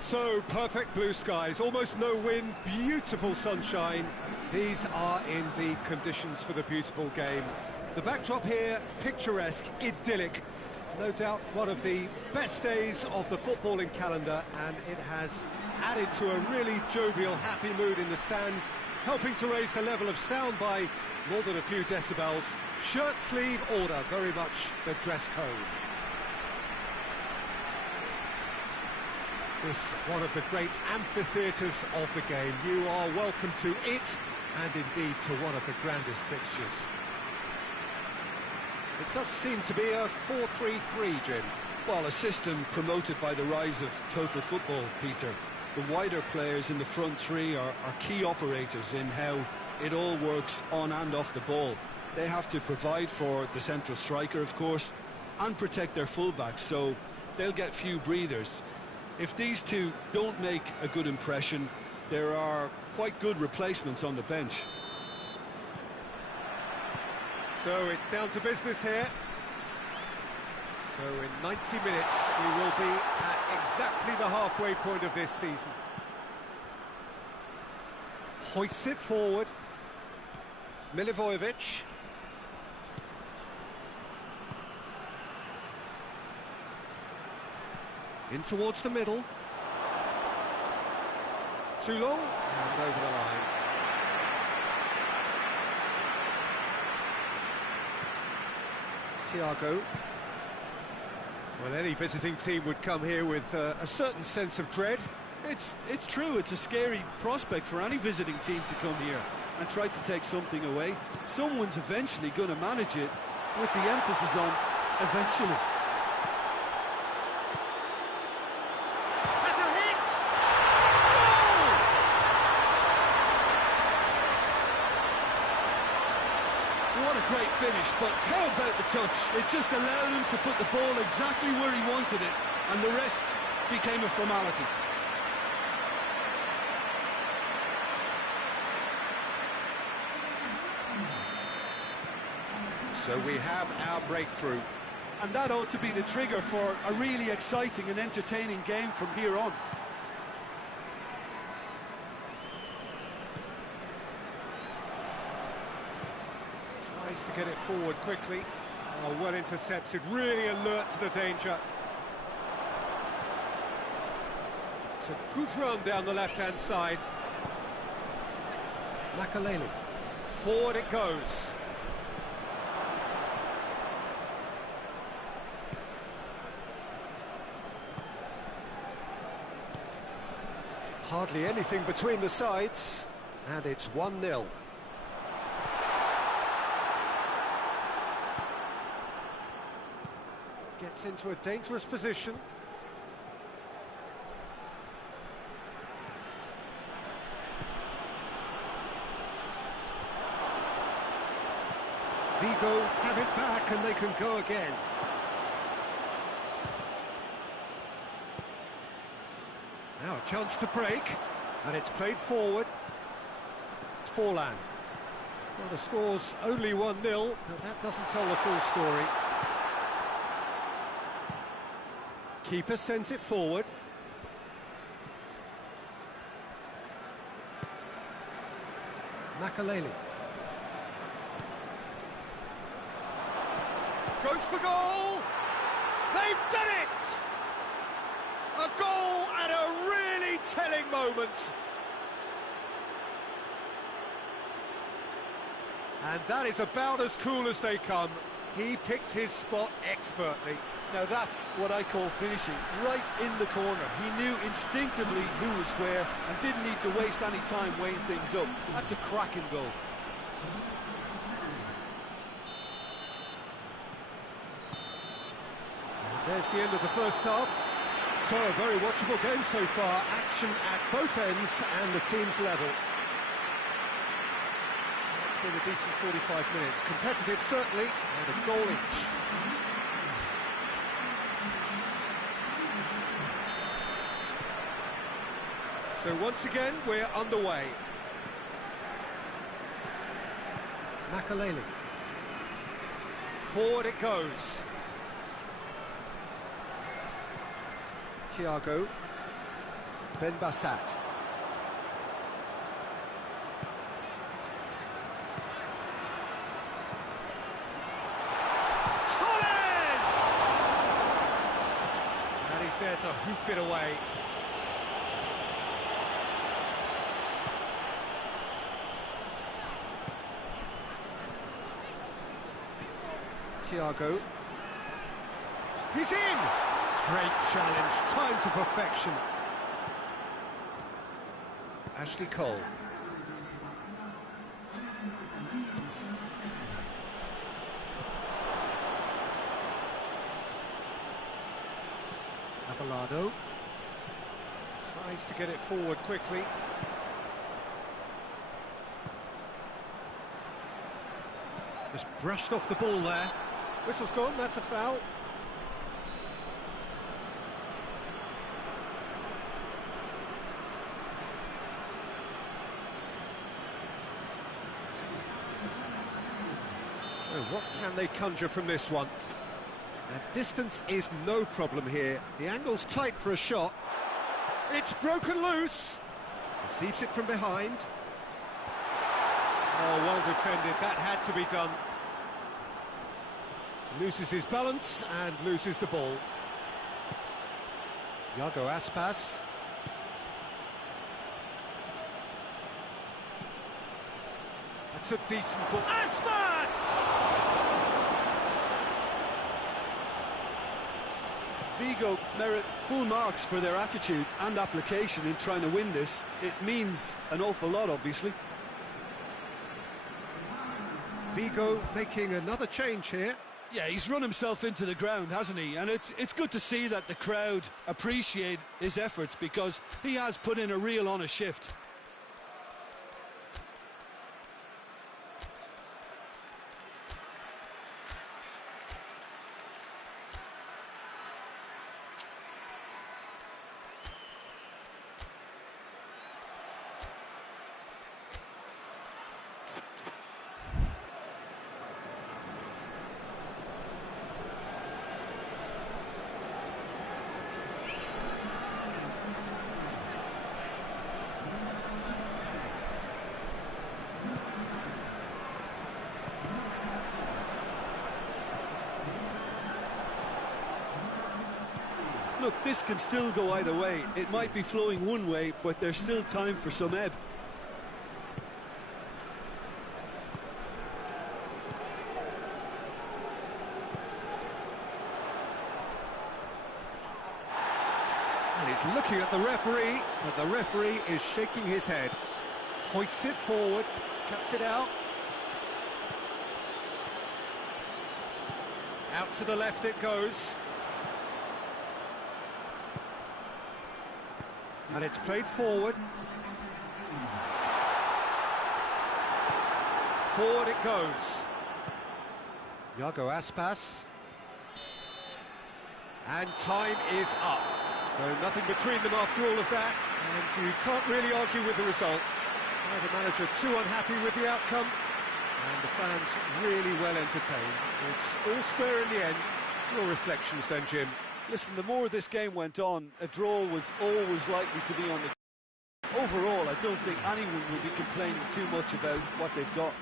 So perfect blue skies, almost no wind, beautiful sunshine. These are in the conditions for the beautiful game. The backdrop here, picturesque, idyllic. No doubt one of the best days of the footballing calendar, and it has added to a really jovial, happy mood in the stands, helping to raise the level of sound by more than a few decibels. Shirt sleeve order, very much the dress code. This one of the great amphitheatres of the game. You are welcome to it, and indeed to one of the grandest fixtures. It does seem to be a 4-3-3, Jim. Well, a system promoted by the rise of total football, Peter. The wider players in the front three are key operators in how it all works on and off the ball. They have to provide for the central striker, of course, and protect their fullbacks, so they'll get few breathers. If these two don't make a good impression, there are quite good replacements on the bench. So it's down to business here. So in 90 minutes, we will be at exactly the halfway point of this season. Hoists it forward. Milivojevic. In towards the middle. Too long, and over the line. Thiago. Well, any visiting team would come here with a certain sense of dread. It's true, it's a scary prospect for any visiting team to come here and try to take something away. Someone's eventually going to manage it, with the emphasis on eventually. What a great finish, but how about the touch? It just allowed him to put the ball exactly where he wanted it, and the rest became a formality. So we have our breakthrough. And that ought to be the trigger for a really exciting and entertaining game from here on. Tries to get it forward quickly. Oh, well intercepted, really alert to the danger. It's a good run down the left-hand side. Makaleli. Forward it goes. Hardly anything between the sides, and it's 1-0. Gets into a dangerous position. VIGO have it back and they can go again. Now a chance to break, and it's played forward. Forlan. Well, the score's only 1-0, but that doesn't tell the full story. Keeper sends it forward. Makaleli. Goes for goal! They've done it! A goal at a really telling moment. And that is about as cool as they come. He picked his spot expertly. Now that's what I call finishing, right in the corner. He knew instinctively who was where and didn't need to waste any time weighing things up. That's a cracking goal. And there's the end of the first half. So a very watchable game so far. Action at both ends and the team's level. It's been a decent 45 minutes. Competitive certainly, and a goal each. So once again, we're underway. Makaleli. Forward it goes. Thiago. Ben Bassat. Torres! And he's there to hoof it away. Thiago. He's in! Great challenge, time to perfection. Ashley Cole. Abelardo tries to get it forward quickly. Just brushed off the ball there. Whistle's gone, that's a foul. So what can they conjure from this one? Distance is no problem here. The angle's tight for a shot. It's broken loose. Receives it from behind. Oh, well defended. That had to be done. Loses his balance and loses the ball. Iago Aspas. That's a decent ball. Aspas! Vigo merit full marks for their attitude and application in trying to win this. It means an awful lot, obviously. Vigo making another change here. Yeah, he's run himself into the ground, hasn't he? And it's good to see that the crowd appreciate his efforts, because he has put in a real honest shift. Look, this can still go either way. It might be flowing one way, but there's still time for some ebb. And he's looking at the referee, but the referee is shaking his head. Hoists it forward, cuts it out. Out to the left it goes. And it's played forward. Forward it goes. Iago Aspas. And time is up. So nothing between them after all of that. And you can't really argue with the result. The manager too unhappy with the outcome. And the fans really well entertained. It's all square in the end. Your reflections then, Jim? Listen, the more this game went on, a draw was always likely to be on the... Overall, I don't think anyone will be complaining too much about what they've got.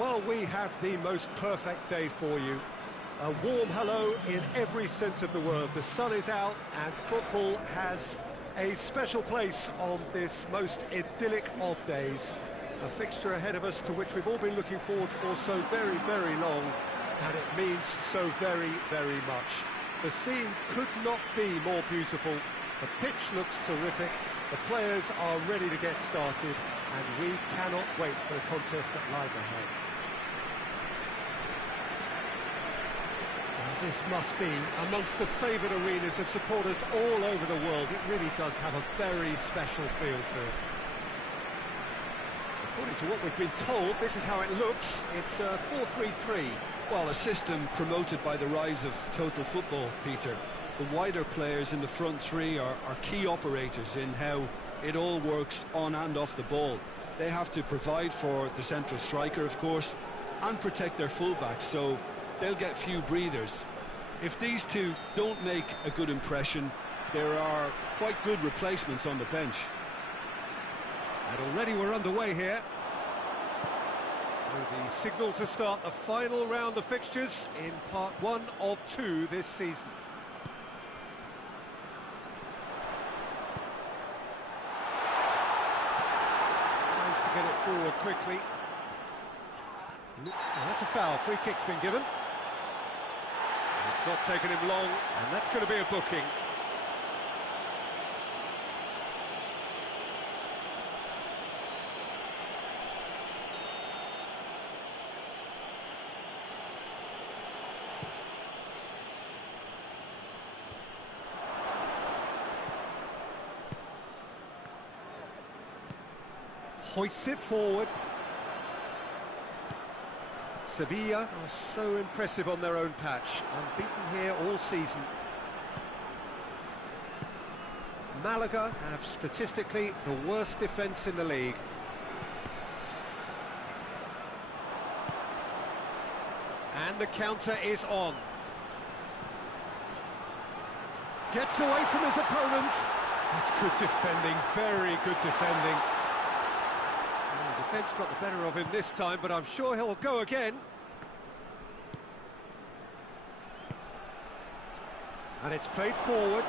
Well, we have the most perfect day for you. A warm hello in every sense of the word. The sun is out and football has a special place on this most idyllic of days. A fixture ahead of us to which we've all been looking forward for so very, very long, and it means so very, very much. The scene could not be more beautiful. The pitch looks terrific. The players are ready to get started, and we cannot wait for the contest that lies ahead. And this must be amongst the favoured arenas of supporters all over the world. It really does have a very special feel to it. According to what we've been told, this is how it looks. It's 4-3-3. Well, a system promoted by the rise of total football, Peter. The wider players in the front three are key operators in how it all works on and off the ball. They have to provide for the central striker, of course, and protect their fullbacks, so they'll get few breathers. If these two don't make a good impression, there are quite good replacements on the bench. And already we're underway here. So the signal to start the final round of fixtures in part 1 of 2 this season. Tries to get it forward quickly. Oh, that's a foul. Free kick's been given. It's not taken him long, and that's going to be a booking. Hoists it forward. Sevilla are so impressive on their own patch, unbeaten here all season. Malaga have statistically the worst defence in the league. And the counter is on. Gets away from his opponents. That's good defending, very good defending. Defence got the better of him this time, but I'm sure he'll go again. And it's played forward.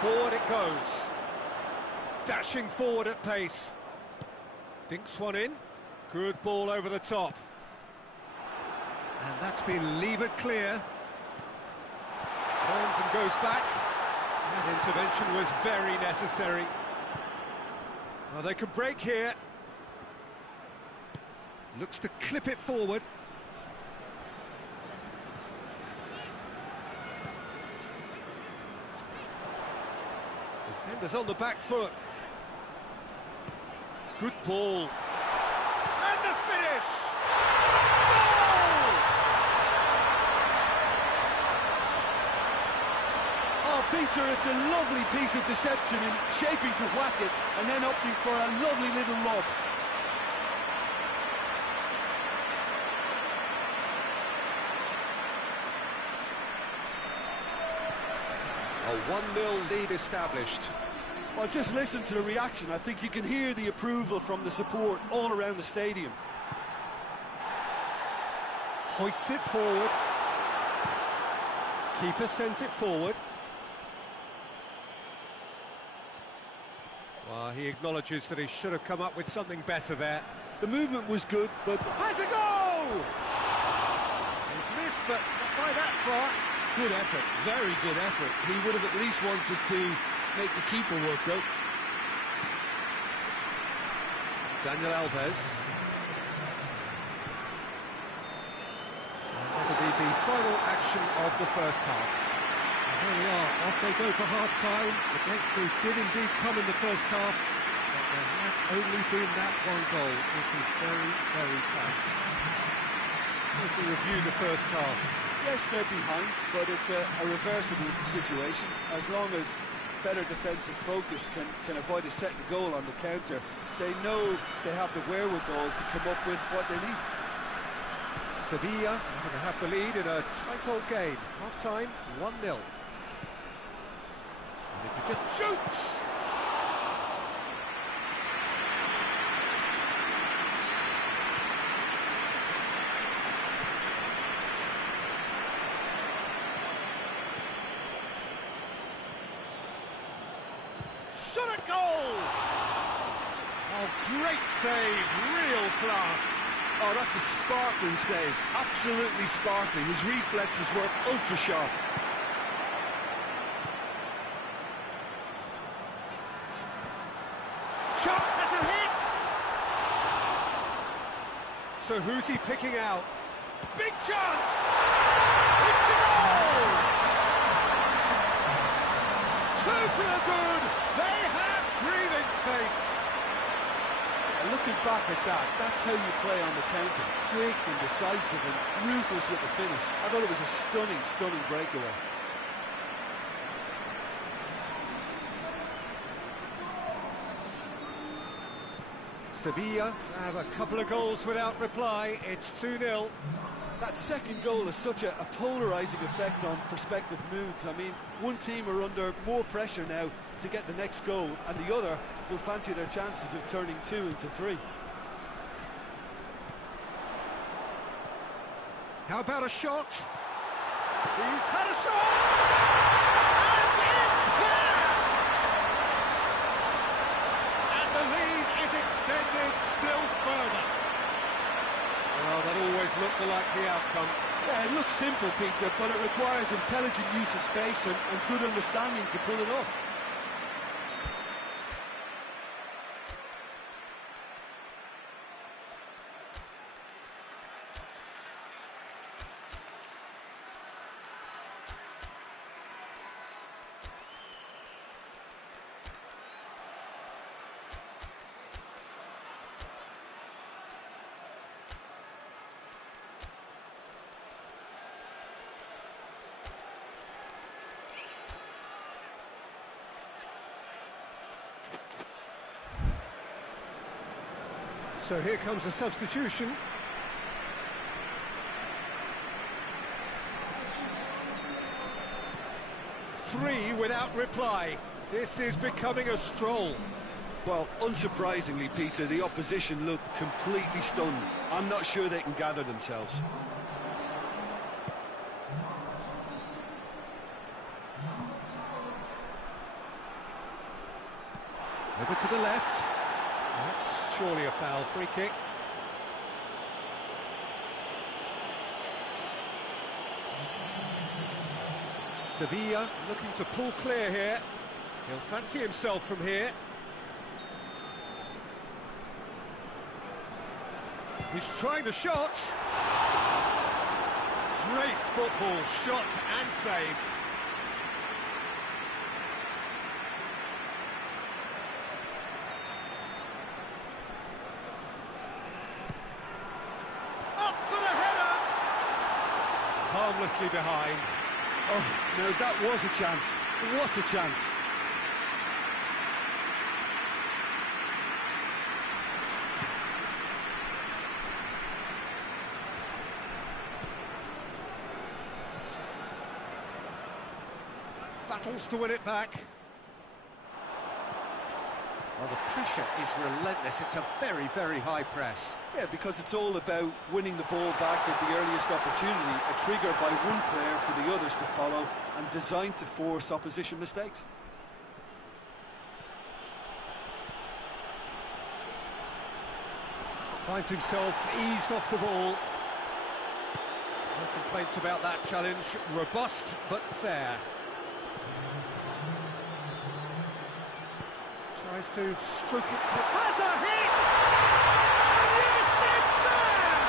Forward it goes. Dashing forward at pace. Dinks one in. Good ball over the top. And that's been levered clear. Turns and goes back. That intervention was very necessary. Well, they could break here. Looks to clip it forward. Defenders on the back foot. Good ball. And the finish! Goal! Oh, Peter, it's a lovely piece of deception in shaping to whack it and then opting for a lovely little lob. A 1-0 lead established. Well, just listen to the reaction. I think you can hear the approval from the support all around the stadium. Hoists it forward. Keeper sends it forward. Well, he acknowledges that he should have come up with something better there. The movement was good, but... Has a goal! He's missed, but not by that far. Good effort, very good effort. He would have at least wanted to make the keeper work, though. Daniel Alves. And that'll be the final action of the first half. And there we are, off they go for half-time. The breakthrough did indeed come in the first half, but there has only been that one goal, which is very, very close. Let's review the first half. Yes, they're behind, but it's a reversible situation. As long as better defensive focus can avoid a second goal on the counter, they know they have the wherewithal to come up with what they need. Sevilla are going to have the lead in a tight old game. Half-time, 1-0. And if he just shoots! shot at goal! Oh, great save, real class. Oh, that's a sparkling save, absolutely sparkling. His reflexes were ultra sharp. Shot has a hit! So who's he picking out? Big chance! It's a goal! Two to the good! They have breathing space! Looking back at that, that's how you play on the counter. Quick and decisive and ruthless with the finish. I thought it was a stunning, stunning breakaway. Sevilla have a couple of goals without reply. It's 2-0. That second goal has such a polarising effect on prospective moods. I mean, one team are under more pressure now to get the next goal, and the other will fancy their chances of turning 2 into 3. How about a shot? He's had a shot! And it's there! And the lead is extended still further. Well, that always looked the likely outcome. Yeah, it looks simple, Peter, but it requires intelligent use of space and good understanding to pull it off. So here comes a substitution. Three without reply. This is becoming a stroll. Well, unsurprisingly, Peter, the opposition look completely stunned. I'm not sure they can gather themselves. Over to the left. That's surely a foul. Free kick. Sevilla looking to pull clear here. He'll fancy himself from here. He's trying the shot. Great football, shot and save. Up for the header. Harmlessly behind. Oh, no, that was a chance. What a chance. Battles to win it back. Well, the pressure is relentless. It's a very, very high press. Yeah, because it's all about winning the ball back at the earliest opportunity, a trigger by one player for the others to follow and designed to force opposition mistakes. Finds himself eased off the ball. No complaints about that challenge. Robust but fair. Tries to stroke it through. Has a hit! And yes, it's there!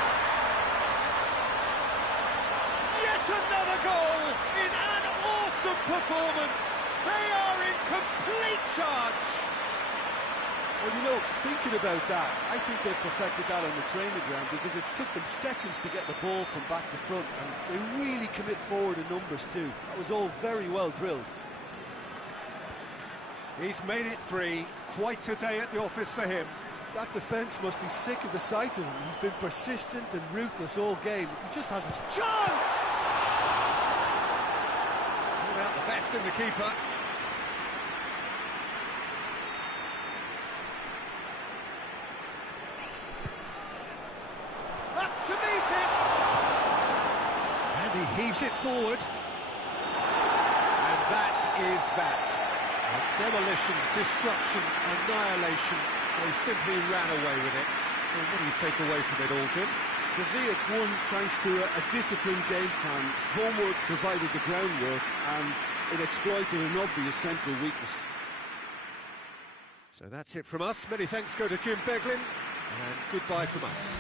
Yet another goal in an awesome performance. They are in complete charge. Well, you know, thinking about that, I think they perfected that on the training ground because it took them seconds to get the ball from back to front, and they really commit forward in numbers too. That was all very well drilled. He's made it 3. Quite a day at the office for him. That defence must be sick of the sight of him. He's been persistent and ruthless all game. He just hasn't... Chance! Pulled out the best in the keeper. Up to meet it! And he heaves it forward. And that is that. Demolition, destruction, annihilation. They simply ran away with it. So what do you take away from it all, Jim? Sevilla won thanks to a disciplined game plan. Homework provided the groundwork, and it exploited an obvious central weakness. So that's it from us. Many thanks go to Jim Beglin, and goodbye from us.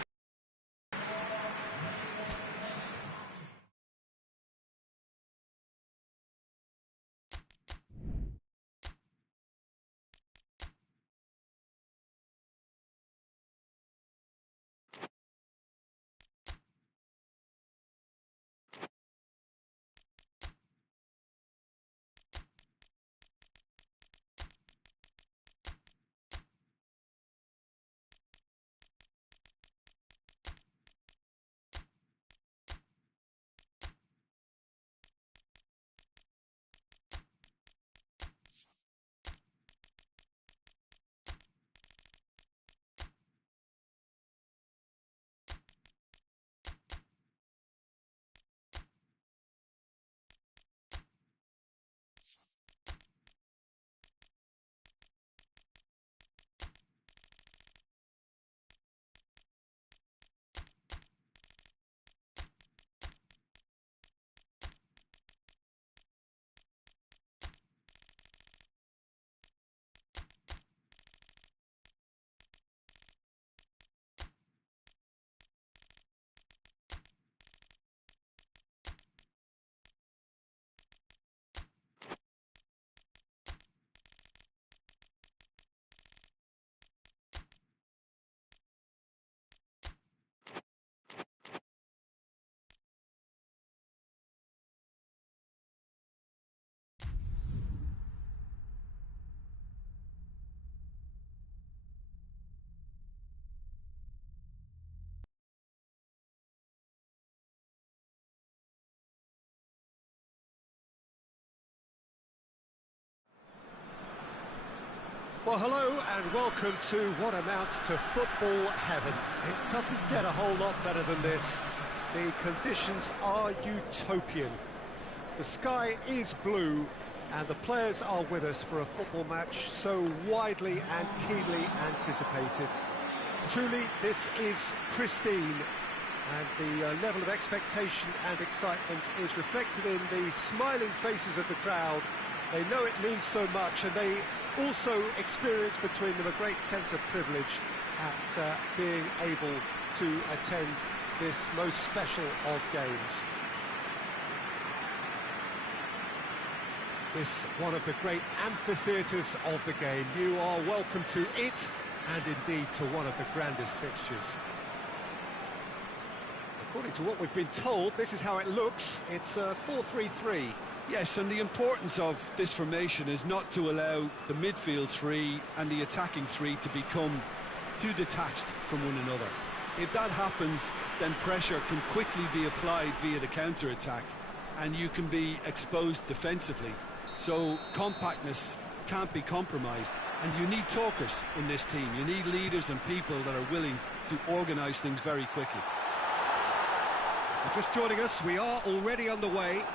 Well, hello and welcome to what amounts to football heaven. It doesn't get a whole lot better than this. The conditions are utopian. The sky is blue and the players are with us for a football match so widely and keenly anticipated. Truly, this is pristine, and the level of expectation and excitement is reflected in the smiling faces of the crowd. They know it means so much, and they also experience between them a great sense of privilege at being able to attend this most special of games. This one of the great amphitheatres of the game. You are welcome to it, and indeed to one of the grandest fixtures. According to what we've been told, this is how it looks. It's 4-3-3. Yes, and the importance of this formation is not to allow the midfield three and the attacking three to become too detached from one another. If that happens, then pressure can quickly be applied via the counter-attack, and you can be exposed defensively. So compactness can't be compromised, and you need talkers in this team. You need leaders and people that are willing to organise things very quickly. If you're just joining us, we are already underway.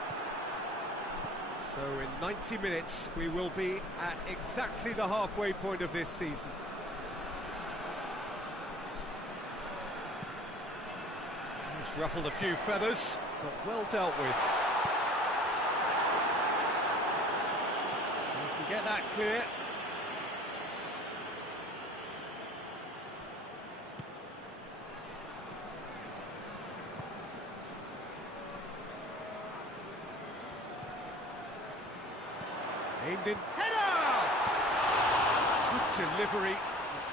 So in 90 minutes, we will be at exactly the halfway point of this season. It's ruffled a few feathers, but well dealt with. We can get that clear. Aimed in, header! Good delivery,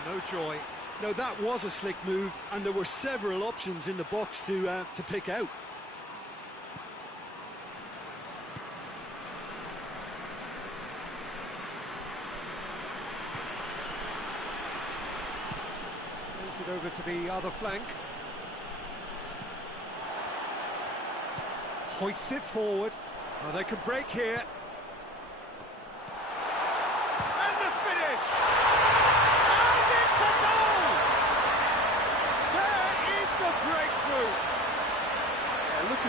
but no joy. Now that was a slick move, and there were several options in the box to pick out. Plays it over to the other flank. Hoists it forward. Oh, they can break here.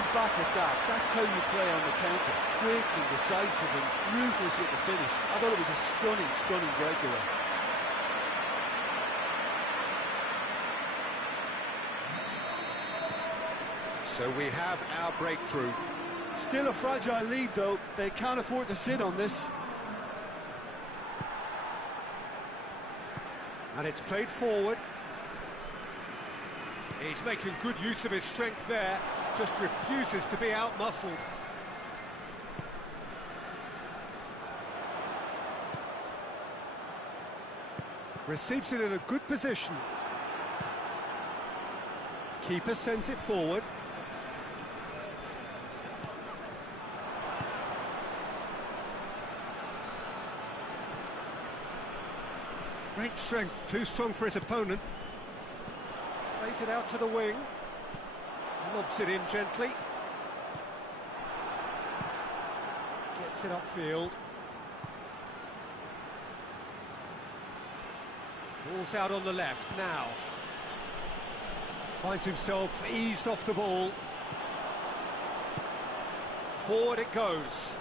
looking back at that, that's how you play on the counter. Quick and decisive and ruthless with the finish. I thought it was a stunning, stunning breakaway. So we have our breakthrough. Still a fragile lead, though. They can't afford to sit on this. And it's played forward. He's making good use of his strength there, just refuses to be out-muscled. Receives it in a good position. Keeper sends it forward. Great strength, too strong for his opponent. Plays it out to the wing. Lobs it in gently. Gets it upfield. Ball's out on the left now. Finds himself eased off the ball. Forward it goes.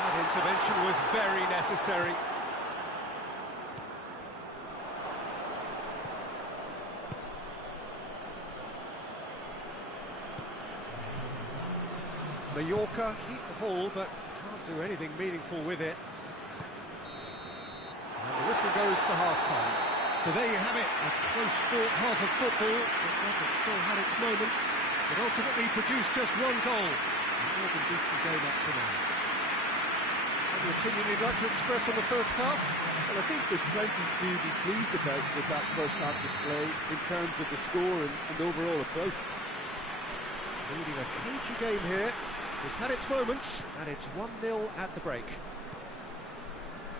That intervention was very necessary. Mallorca keep the ball, but can't do anything meaningful with it. And the whistle goes for half-time. So there you have it, a close-fought half of football, but still had its moments, but ultimately produced just one goal. A more than decent game up to now. Any opinion you'd like to express on the first half? Well, I think there's plenty to be pleased about with that first half display in terms of the score and overall approach. Leading a cagey game here. It's had its moments, and it's 1-0 at the break.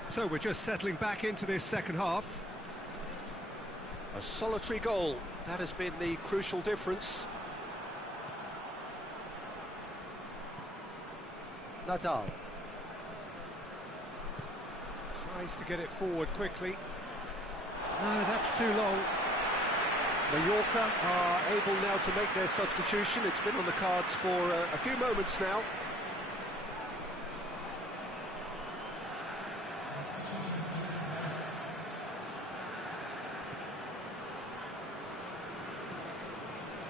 So we're just settling back into this second half. A solitary goal, that has been the crucial difference. Nadal. Tries to get it forward quickly. No, that's too long. Mallorca are able now to make their substitution. It's been on the cards for a few moments now.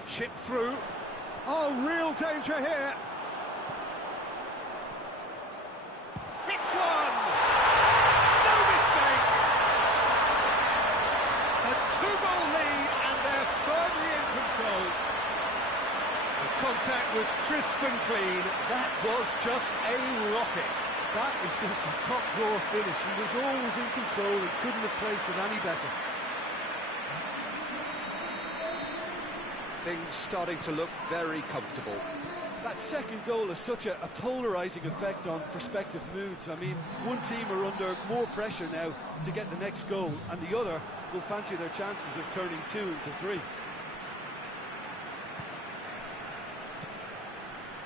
Chip through. Oh, real danger here. Hits one! No mistake! A two-goal lead, and they're firmly in control. The contact was crisp and clean. That was just a rocket. That is just the top drawer finish. He was always in control and couldn't have placed it any better. Things starting to look very comfortable. That second goal has such a polarising effect on prospective moods. I mean, one team are under more pressure now to get the next goal, and the other will fancy their chances of turning 2 into 3.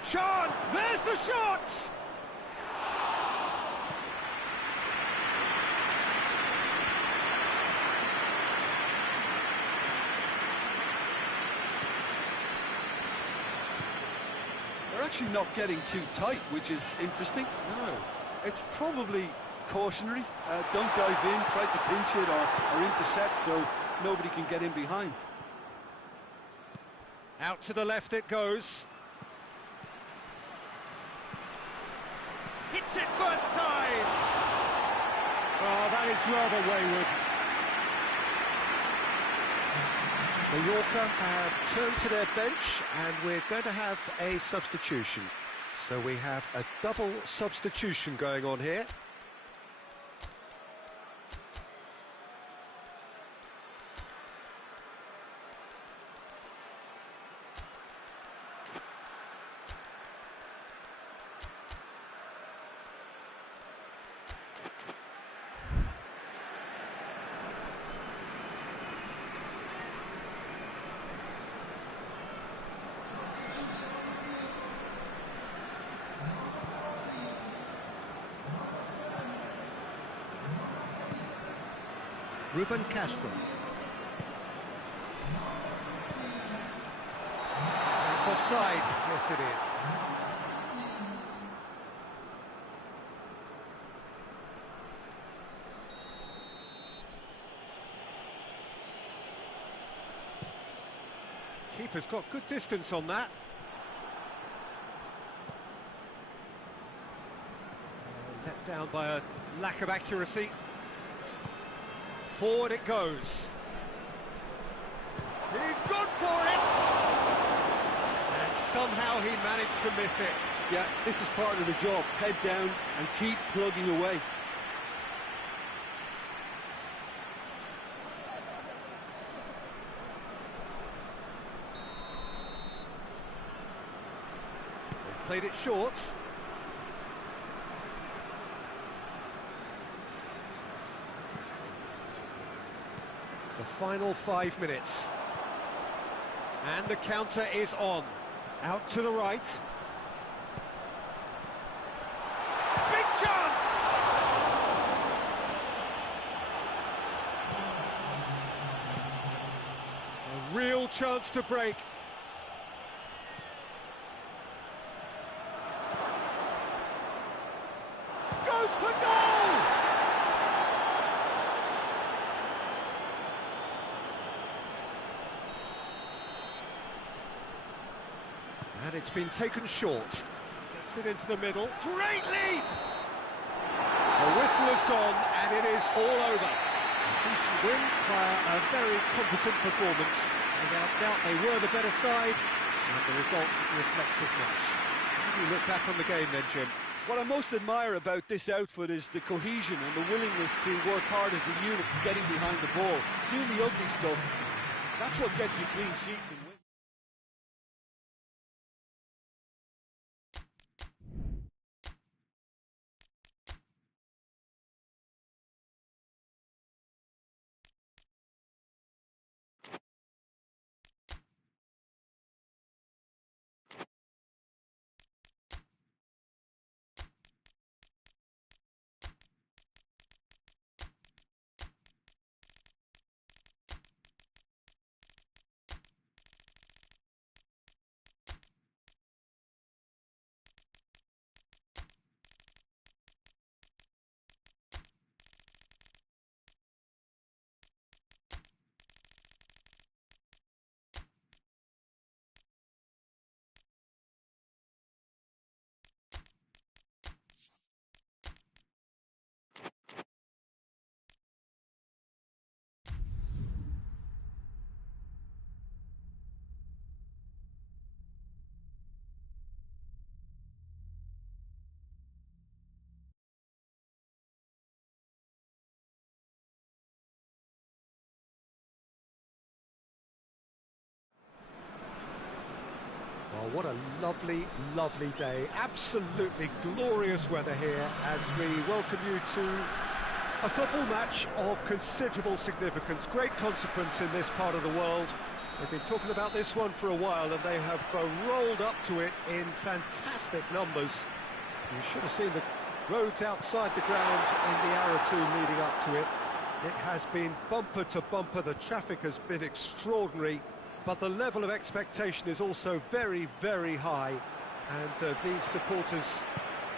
Shot! There's the shot! They're actually not getting too tight, which is interesting. No. It's probably cautionary. Don't dive in, try to pinch it or intercept so nobody can get in behind. Out to the left it goes. Hits it first time! Oh, that is rather wayward. Mallorca have turned to their bench, and we're going to have a substitution. So we have a double substitution going on here. Ruben Castro. offside? Yes, it is. Keeper's got good distance on that. Let down by a lack of accuracy. Forward it goes. He's gone for it! And somehow he managed to miss it. Yeah, this is part of the job. Head down and keep plugging away. They've played it short. The final 5 minutes. And the counter is on. Out to the right. Big chance! A real chance to break. Goes for goal! And it's been taken short. Gets it into the middle. Great leap! The whistle has gone, and it is all over. A decent win via a very competent performance. Without doubt, they were the better side, and the result reflects as much. How do you look back on the game then, Jim? What I most admire about this outfit is the cohesion and the willingness to work hard as a unit, getting behind the ball, doing the ugly stuff. That's what gets you clean sheets and wins. Well, what a lovely, lovely day. Absolutely glorious weather here as we welcome you to a football match of considerable significance, great consequence in this part of the world. They've been talking about this one for a while, and they have rolled up to it in fantastic numbers. You should have seen the roads outside the ground in the hour or two leading up to it. It has been bumper to bumper. The traffic has been extraordinary, but the level of expectation is also very, very high. And these supporters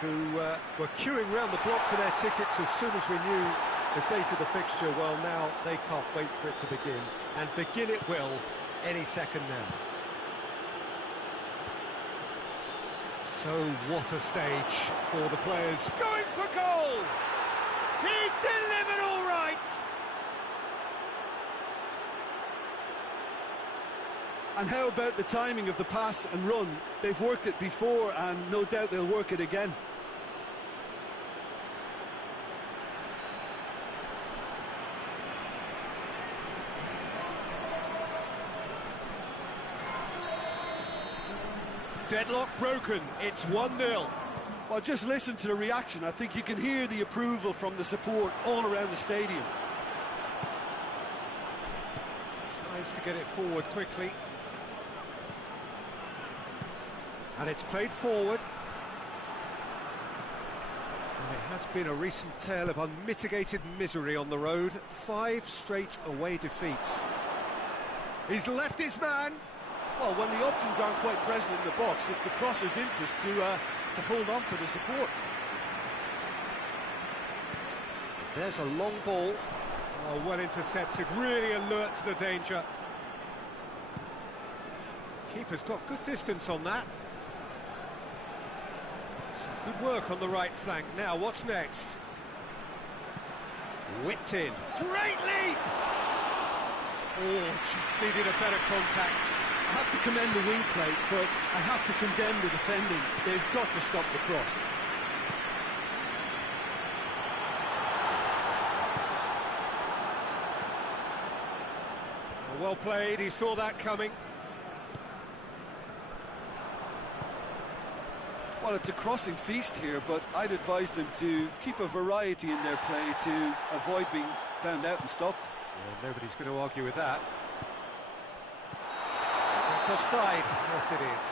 who were queuing around the block for their tickets as soon as we knew the date of the fixture, well, now they can't wait for it to begin. And begin it will any second now. So what a stage for the players. Going for goal! He's delivered all right! And how about the timing of the pass and run? They've worked it before, and no doubt they'll work it again. Deadlock broken, it's 1-0. Well, just listen to the reaction. I think you can hear the approval from the support all around the stadium. Tries to get it forward quickly. And it's played forward. And it has been a recent tale of unmitigated misery on the road. 5 straight away defeats. He's left his man. Well, when the options aren't quite present in the box, it's the crosser's interest to hold on for the support. There's a long ball. Oh, well intercepted, really alert to the danger. Keeper's got good distance on that. Some good work on the right flank. Now, what's next? Whipped in. Great leap! Oh, just needed a better contact. I have to commend the wing play, but I have to condemn the defending. They've got to stop the cross. Well played, he saw that coming. Well, it's a crossing feast here, but I'd advise them to keep a variety in their play to avoid being found out and stopped. Yeah, nobody's going to argue with that. It's offside. Yes, it is.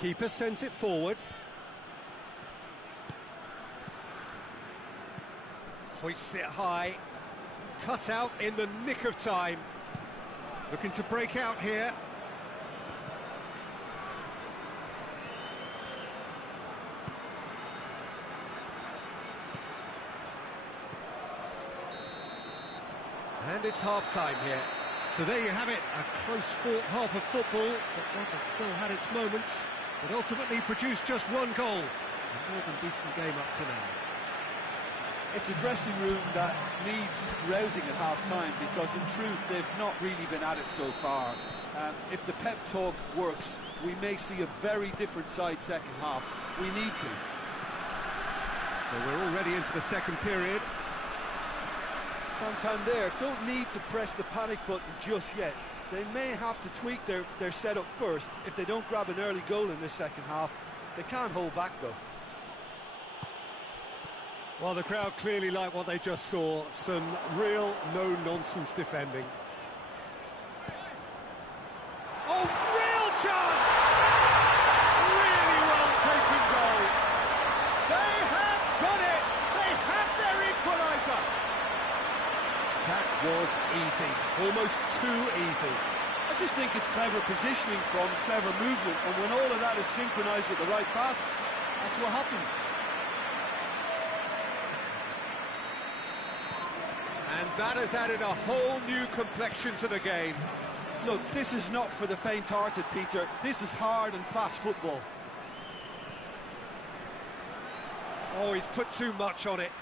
Keeper sends it forward. Hoists it high. Cut out in the nick of time. Looking to break out here. And it's half-time here. So there you have it, a close-fought half of football, but one that still had its moments, but ultimately produced just one goal. A more than decent game up to now. It's a dressing room that needs rousing at half-time, because in truth they've not really been at it so far. If the pep talk works, we may see a very different side second half. We need to. So we're already into the second period. Santander don't need to press the panic button just yet. They may have to tweak their setup first. If they don't grab an early goal in this second half, they can't hold back though. Well, the crowd clearly like what they just saw. Some real no-nonsense defending. Oh, real chance! Really well taken goal. They have done it! They have their equaliser! That was easy. Almost too easy. I just think it's clever positioning from clever movement, and when all of that is synchronised with the right pass, that's what happens. And that has added a whole new complexion to the game. Look, this is not for the faint-hearted, Peter. This is hard and fast football. Oh, he's put too much on it.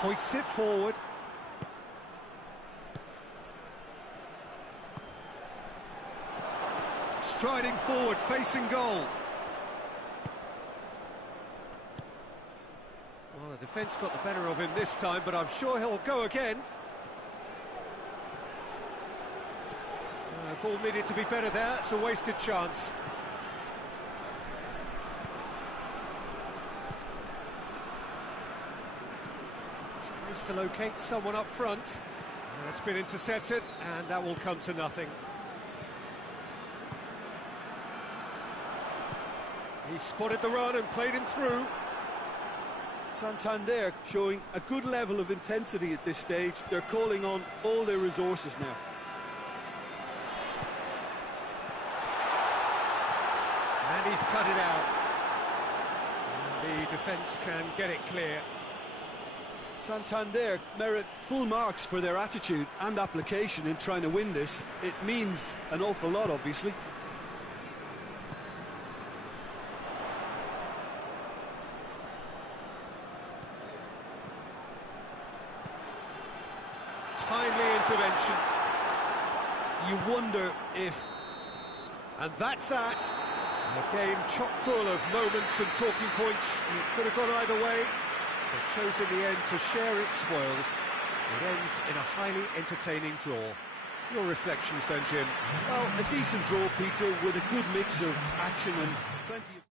Hoists it forward. Striding forward, facing goal. Well, the defence got the better of him this time, but I'm sure he'll go again. Ball needed to be better there. It's a wasted chance. Tries to locate someone up front. It's been intercepted, and that will come to nothing. He spotted the run and played him through. Santander showing a good level of intensity at this stage. They're calling on all their resources now. And he's cut it out. And the defence can get it clear. Santander merit full marks for their attitude and application in trying to win this. It means an awful lot, obviously. Timely intervention. You wonder if... And that's that. A game chock full of moments and talking points. It could have gone either way. They chose in the end to share its spoils. It ends in a highly entertaining draw. Your reflections then, Jim? Well, a decent draw, Peter, with a good mix of action and plenty of...